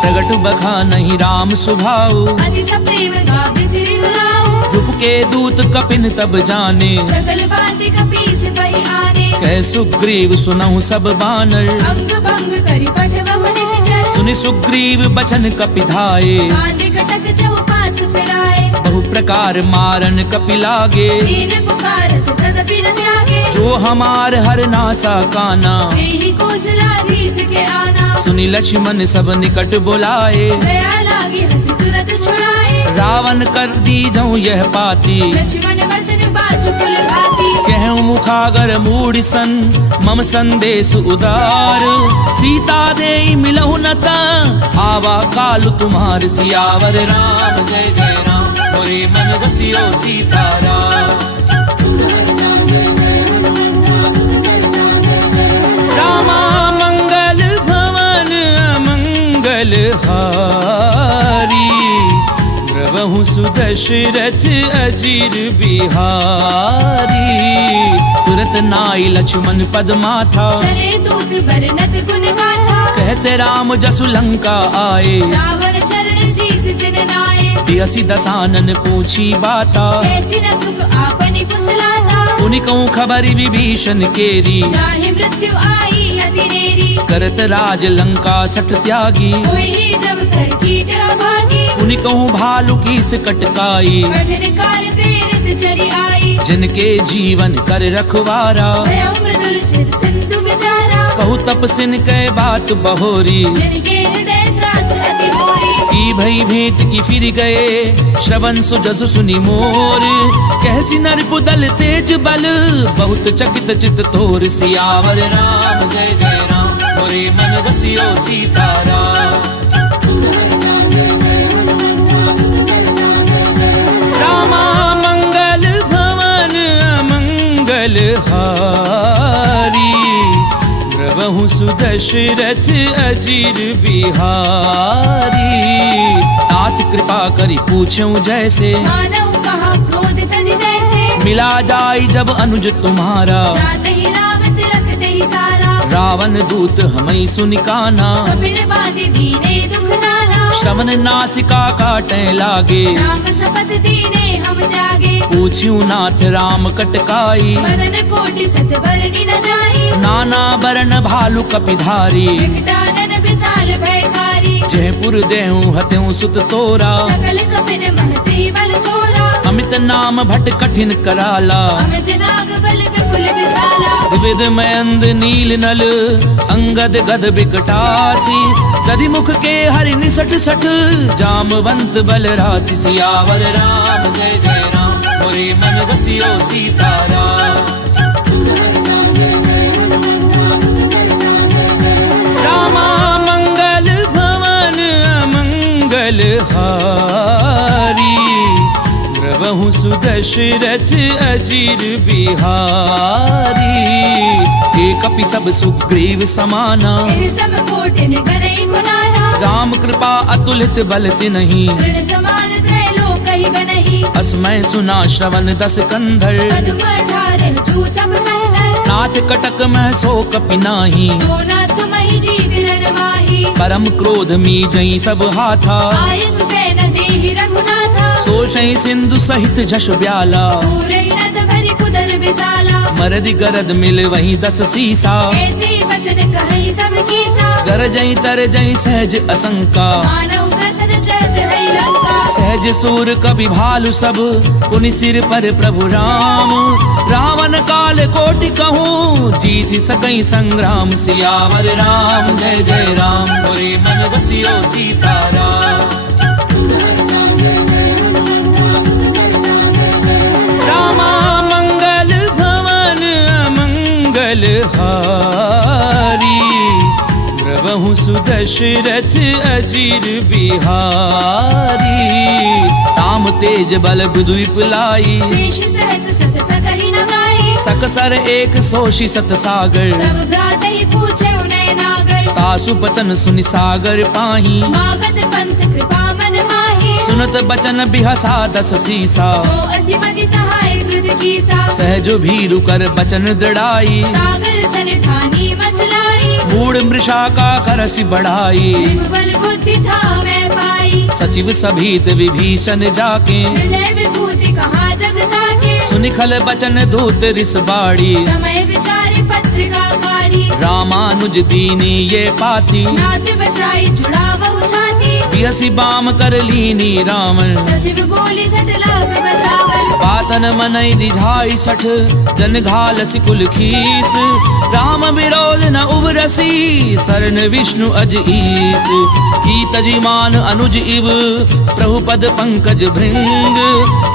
प्रगट बखा नहीं राम सुभाऊ, अति सप्रेम गावे सिरि दुराऊ, रूप के दूत कपिन तब जाने, सकल भांति कपीस बहि आने, कह सुग्रीव सुनहु सब बानर, अंग भंग करि पठवहु निश्चर, सुनि सुग्रीव बचन कपिधाए, कांधे कटक चहुपास फिराए, बहु प्रकार मारन कपि लागे, दीन पुकारत तदपि न त्यागे, जो हमार हर नाचा काना, तेहि कौशलाधीश के आना, सुनि लक्ष्मण सब निकट बुलाए, दया लागी हंसी तुरत छुड़ाए, रावण कर दी जाऊं यह पाती, लक्ष्मण वचन बाजु कुल भांति, कहूँ मुखागर मूढ़ सन, मम संदेश उदार, सीता दे मिलहु नता, आवा काल तुम्हार, सियावर राम जय जय राम, मोरे मन बसियो सीताराम। रामा मंगल भवन अमंगल हारी, द्रवहु सुदशरथ अजीर बिहारी, तुरत नाई लक्ष्मण पद माथा, चले दूत बरनत गुण गाथा, कहते राम जसु लंका आए, रावण चरण शीस तिन नाये, बियसी दसानन पूछी बाता, कैसी न सुख आपनि कुशलाता, उनिकऊ खबरी विभीषण केरी, जाहि मृत्यु आई अति नेरी, करत राज लंका सठ त्यागी, कोई जब कर कीट अभागी, सुनि कहूँ भालू की से कटकाई, कठिन काल प्रेरित चरी आई। जिनके जीवन कर रखवारा, भयो मृदुल चिर सिंधु बिचारा। कहू तपसिन कै बात बहोरी, जिनके हृदय त्रास अति मोरी। की भई भेंट की फिर गए, श्रवण सुजसु सुनि मोर। कहसी नर पुदल तेज बल, बहुत चकित चित तोर। सियावर राम जय जय राम, मोरे मन बसियो सीताराम। रामा मंगल भवन अमंगल हारी, प्रभु सुदशरथ अजीर बिहारी। तात कृपा करी पूछूं जैसे, मानव कहा क्रोध तज जैसे। मिला जाई जब अनुज तुम्हारा, जाते ही राम तिलक दे सारा। रावण दूत हमें सुनिकाना, कपिल बांधे दीने दुख नाना। श्रवण नासिका काटे लागे, राम शपथ दीने हम त्यागे। पूछ्यू नाथ राम कटकाई, मदन कोटि सत बरनी न जाई। नाना बरन भालू कपिधारी। विकटानन विशाल भयकारी, जयपुर देहूं हत्यूं सुत तोरा। सकल कपिन महती बल थोरा। अमित नाम भट कठिन कराला, अमित नाग बल विपुल विशाला। विविध मयंद नील नल, अंगद गद विकटासी। दधि मुख के हरि निसट सठ, जामवंत बल राशि। सियावर राम जय जय राम, मोरे मन बसियो सीताराम। रामा मंगल भवन अमंगल हारी, प्रभु सुदशरथ अजीर बिहारी। एक कपि सब सुग्रीव समाना, इन सब कोटिन गनई गुनाना। राम कृपा अतुलित बल तिन्हि, तृण समान त्रैलोक ही गनहि। असमय सुना श्रवण दस कंधर। पदुम 18 जूथम बंदर। नाथ कटक मह सो कपि नाही, जो ना तुम ही जीत रण माही। परम क्रोध मी जई सब हाथा। आय सुबह न देहि रघुनाथा। सोषई सिंधु सहित झश ब्याला, पूरे नद भरी कुदर विशाला। मरदि गरद मिल वही 10 सीसा। ऐसी वचन कहि सब कीसा। गरजई तरजई सहज असंका, मानव प्रसन्न चरत है लंका। सहज सूर कवि भालु सब, पुनि सिर पर प्रभु राम। रावण काल कोटि कहूँ, जीत सकई संग्राम। सियावर राम जय जय राम, मोरे मन बसियो सीताराम। रामा मंगल भवन अमंगल हारी, प्रभु सुदशरथ अजीर बिहारी। ताम तेज बल विद्युप लाई, शेष सहस सत सकहि न गाई। सकसर एक सोषि सत सागर। तब भ्रात ही पूछे उन्हें नागर। तासु बचन सुनि सागर पाही, मागध पंथ कृपा मन माही। सुनत बचन बिहसा 10 सीसा। जो असीमति सहाय कृत कीसा। सहज भीरु कर बचन दृढ़ाई, सागर सन ठानी मचलाई। मूढ़ मृषा का करसि बढ़ाई। बल बुद्धि था मैं पाई। सचिव सभीत विभीषण जाके, विजय विभूति कहा जगता के। सुनिखल बचन दूत रिस बाड़ी। समय विचारी पत्रिका काढ़ी। रामानुज दीनी ये पाती, नाथ बचाई जुड़ा बहु छाती। बियसी बाम कर लीनी रावण। सचिव बोली 60 लाख बचावन। पातन मनई दिझाई 60, जन घालसि कुल खीस। राम विरोध न उबरसी, शरण विष्णु अज ईस। की तजिमान अनुज इव, प्रभु पद पंकज भृंग।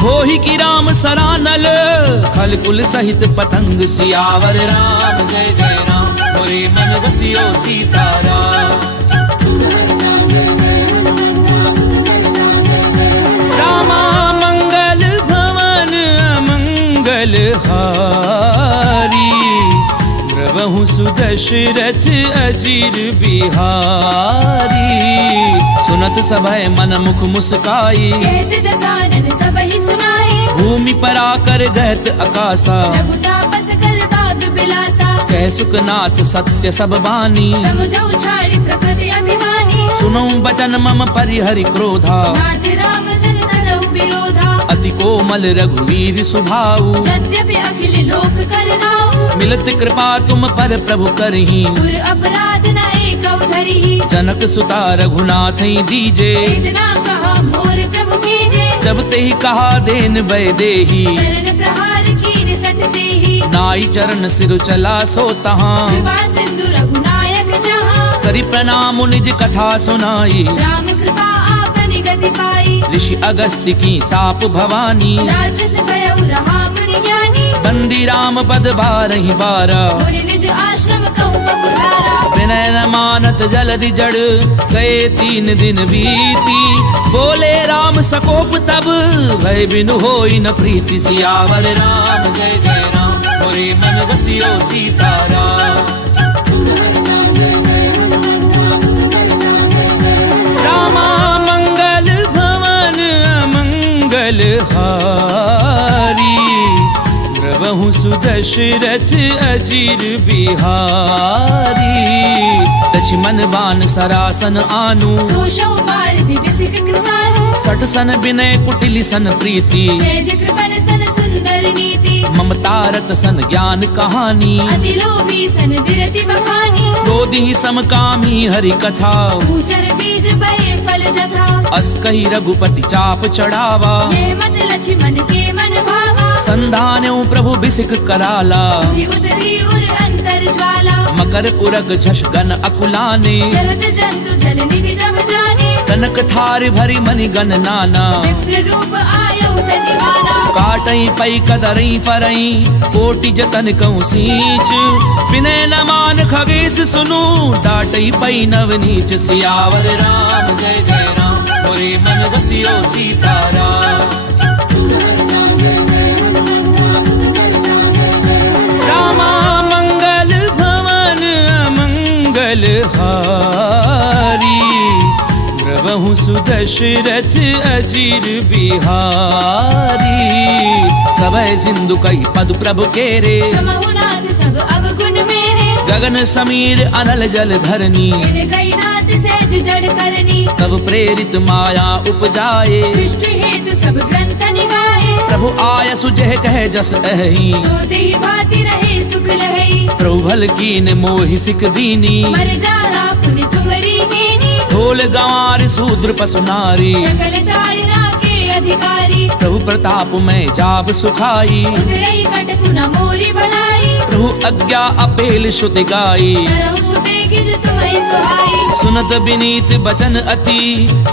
होहि की राम सरानल, खल कुल सहित पतंग। सियावर राम जय जय राम, मोरे मन बसियो सीताराम। रामा मंगल भवन अमंगल हारी, प्रभु सुदशरथ अजीर बिहारी। सुनत सभय मन मुख मुस्काई, कहत दसानन सब ही सुनाई। भूमि पर आकर गहत अकासा। लघु तापस कर बाग बिलासा। कह सुखनाथ सत्य सब बानी, समझौ छाड़ी प्रकृति अभिमानी। सुनो बचन मम परिहरि क्रोधा। नाथ राम सन तजहु विरोधा। अति कोमल रघुवीर सुभाऊ। यद्यपि अखिल लोक करनाऊ। मिलत कृपा तुम पर प्रभु करही। दुर अपराध न एक धरिही। जनक सुता रघुनाथ दीजे। इतना कहा मोर जब ते ही कहा देन वैदेही, चरण प्रहार कीन सटते ही, नाई चरण सिर चला सो तहाँ, कृपा सिंधु रघुनायक जहाँ, करी प्रणाम निज कथा सुनाई, राम कृपा आपनि गति पाई, ऋषि अगस्त्य की साप भवानी, राजस भयउ रहा मुनि ज्ञानी, बंदी राम पद बारहि बारा, मुनि निज आश्रम कहु पपुधारा, विनय न मानत जलधि जड़, गए 3 दिन बीती, बोले राम सकोप तब, भय बिनु होई न प्रीति, सियावर राम जय जय राम, मोरे मन रसियो सीताराम। रामा मंगल भवन अमंगल हारी, द्रवहु सुदशरथ अजीर बिहारी, लक्ष्मण बान सरासन आनु, सोषौ पारधि बिसिक कृसानु, सठ सन विनय कुटिल सन प्रीति, सेज कृपन सन सुंदर नीति, ममता रत सन ज्ञान कहानी, अति लोभी सन बिरति बखानी, क्रोधी समकामी हरि कथा, दूसर बीज बहे फल जथा, अस कही रघुपति चाप चढ़ावा, ये मत लक्ष्मण के मन भावा, संधान्यो प्रभु बिसिक कराला, धि उदधि उर अंतर ज्वाला, मकर उरग झष गन अकुलाने, जलद जंतु जल निधि जब जाने, कनक थार भरी मनि गन नाना, विप्र रूप आयउ तजिबाना, काटई पई कदरई परई, कोटि जतन कहूँ सींच, विनय न मान खगेश सुनु, डाटई पई नवनीच, सियावर राम जय जय राम, मोरे मन रसियो सीताराम। रामा मंगल भवन अमंगल हारी, द्रवहु सुदशरथ अजीर बिहारी, सबय सिंधु कई पद प्रभु केरे, क्षमहु नाथ सब अवगुण मेरे, गगन समीर अनल जल धरनी, इन कई नाथ सहज जड़ करनी, तब प्रेरित माया उपजाए, सृष्टि हेतु सब ग्रंथ निगाहे, प्रभु आय सुजह कह जस अहि, सो देहि भाति रहे सुख लहई, प्रभु भल कीन मोहि सिक दीनी, मर जाला पुनि तुमरी कीनी, ढोल गंवार शूद्र पशु नारी, सकल ताड़ना के अधिकारी, प्रभु प्रताप में जाब सुखाई, उतरई कटकु न मोरी बढ़ाई, प्रभु आज्ञा अपेल श्रुति गाई, करहु सुबेगिज तुम्हें सुहाई, सुनत विनीत बचन अति,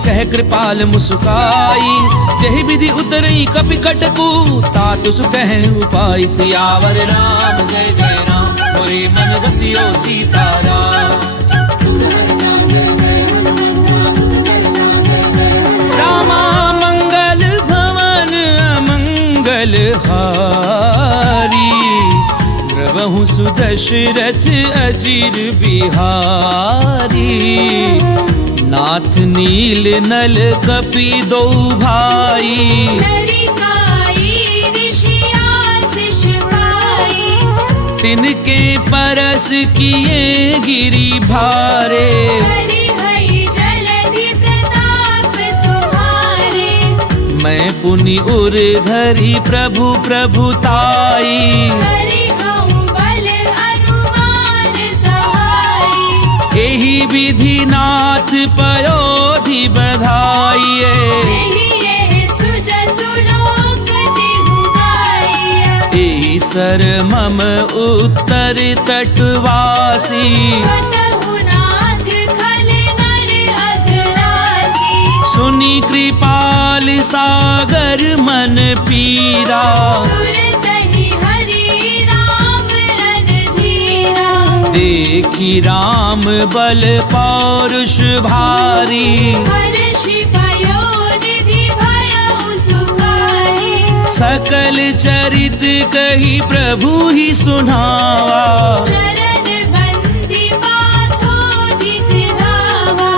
कह कृपाल मुस्काई, जहि विधि उतरई कपि कटकु, तातु सुकह उपाय, सियावर राम जय जय राम, मोरे मन रसियो सीताराम। रामा मंगल भवन अमंगल हारी, द्रवहु सुदशरथ अजीर बिहारी, नाथ नील नल कपि दो भाई, लरिकाई ऋषि आशीष पाई, तिनके परस किए गिरि भारे, हरि हरि जलधि प्रताप तुम्हारे, मैं पुनि उर धरि प्रभु प्रभुताई, करिहउँ बल अनुमान सहाई, एहि विधि नाथ पयोधि बधाइए, एहि एहि सुजसु लोक तिहु गाइया, एहि सर मम उत्तर तटवासी, कतहु नाथ खल नर अघरासी, सुनि कृपाल सागर मन पीरा, तुरतहि हरि राम रणधीरा, देखी राम बल पौरुष भारी, हर्षि पयोनिधि भयउ सुखारी, सकल चरित कही प्रभु ही सुनावा, चरण बंदी पाथोधि सिधावा,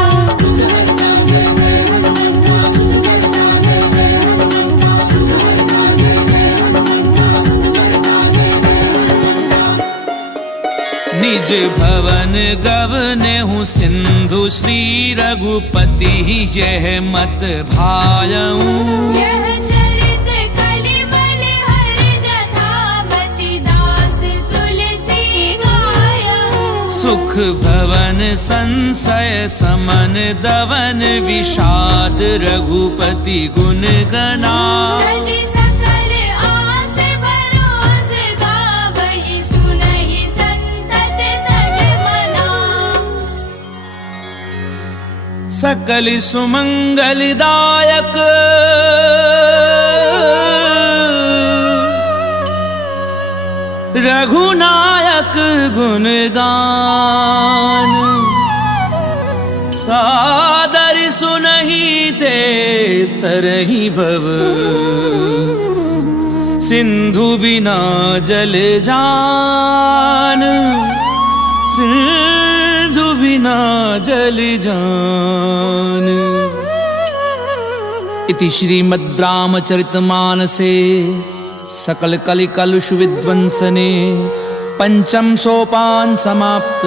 निज भवन गवनेहु सिंधु, श्री रघुपति यह मत भायऊ, यह चरित कलिबल हर जथा, मति दास तुलसी गायऊ, सुख भवन संशय समन दवन विषाद रघुपति गुण गना तजि सकल आस भरोस गावई सुनहि संतत सन्मना सकल सुमंगलदायक रघुनायक गुणगान सादर सुनहि ते तरहि भव सिंधु बिना जल जान सिंधु बिना जल जान। इति श्रीमद् रामचरितमानसे सकल कलिकलुष विध्वंसने पंचम सोपान समाप्त।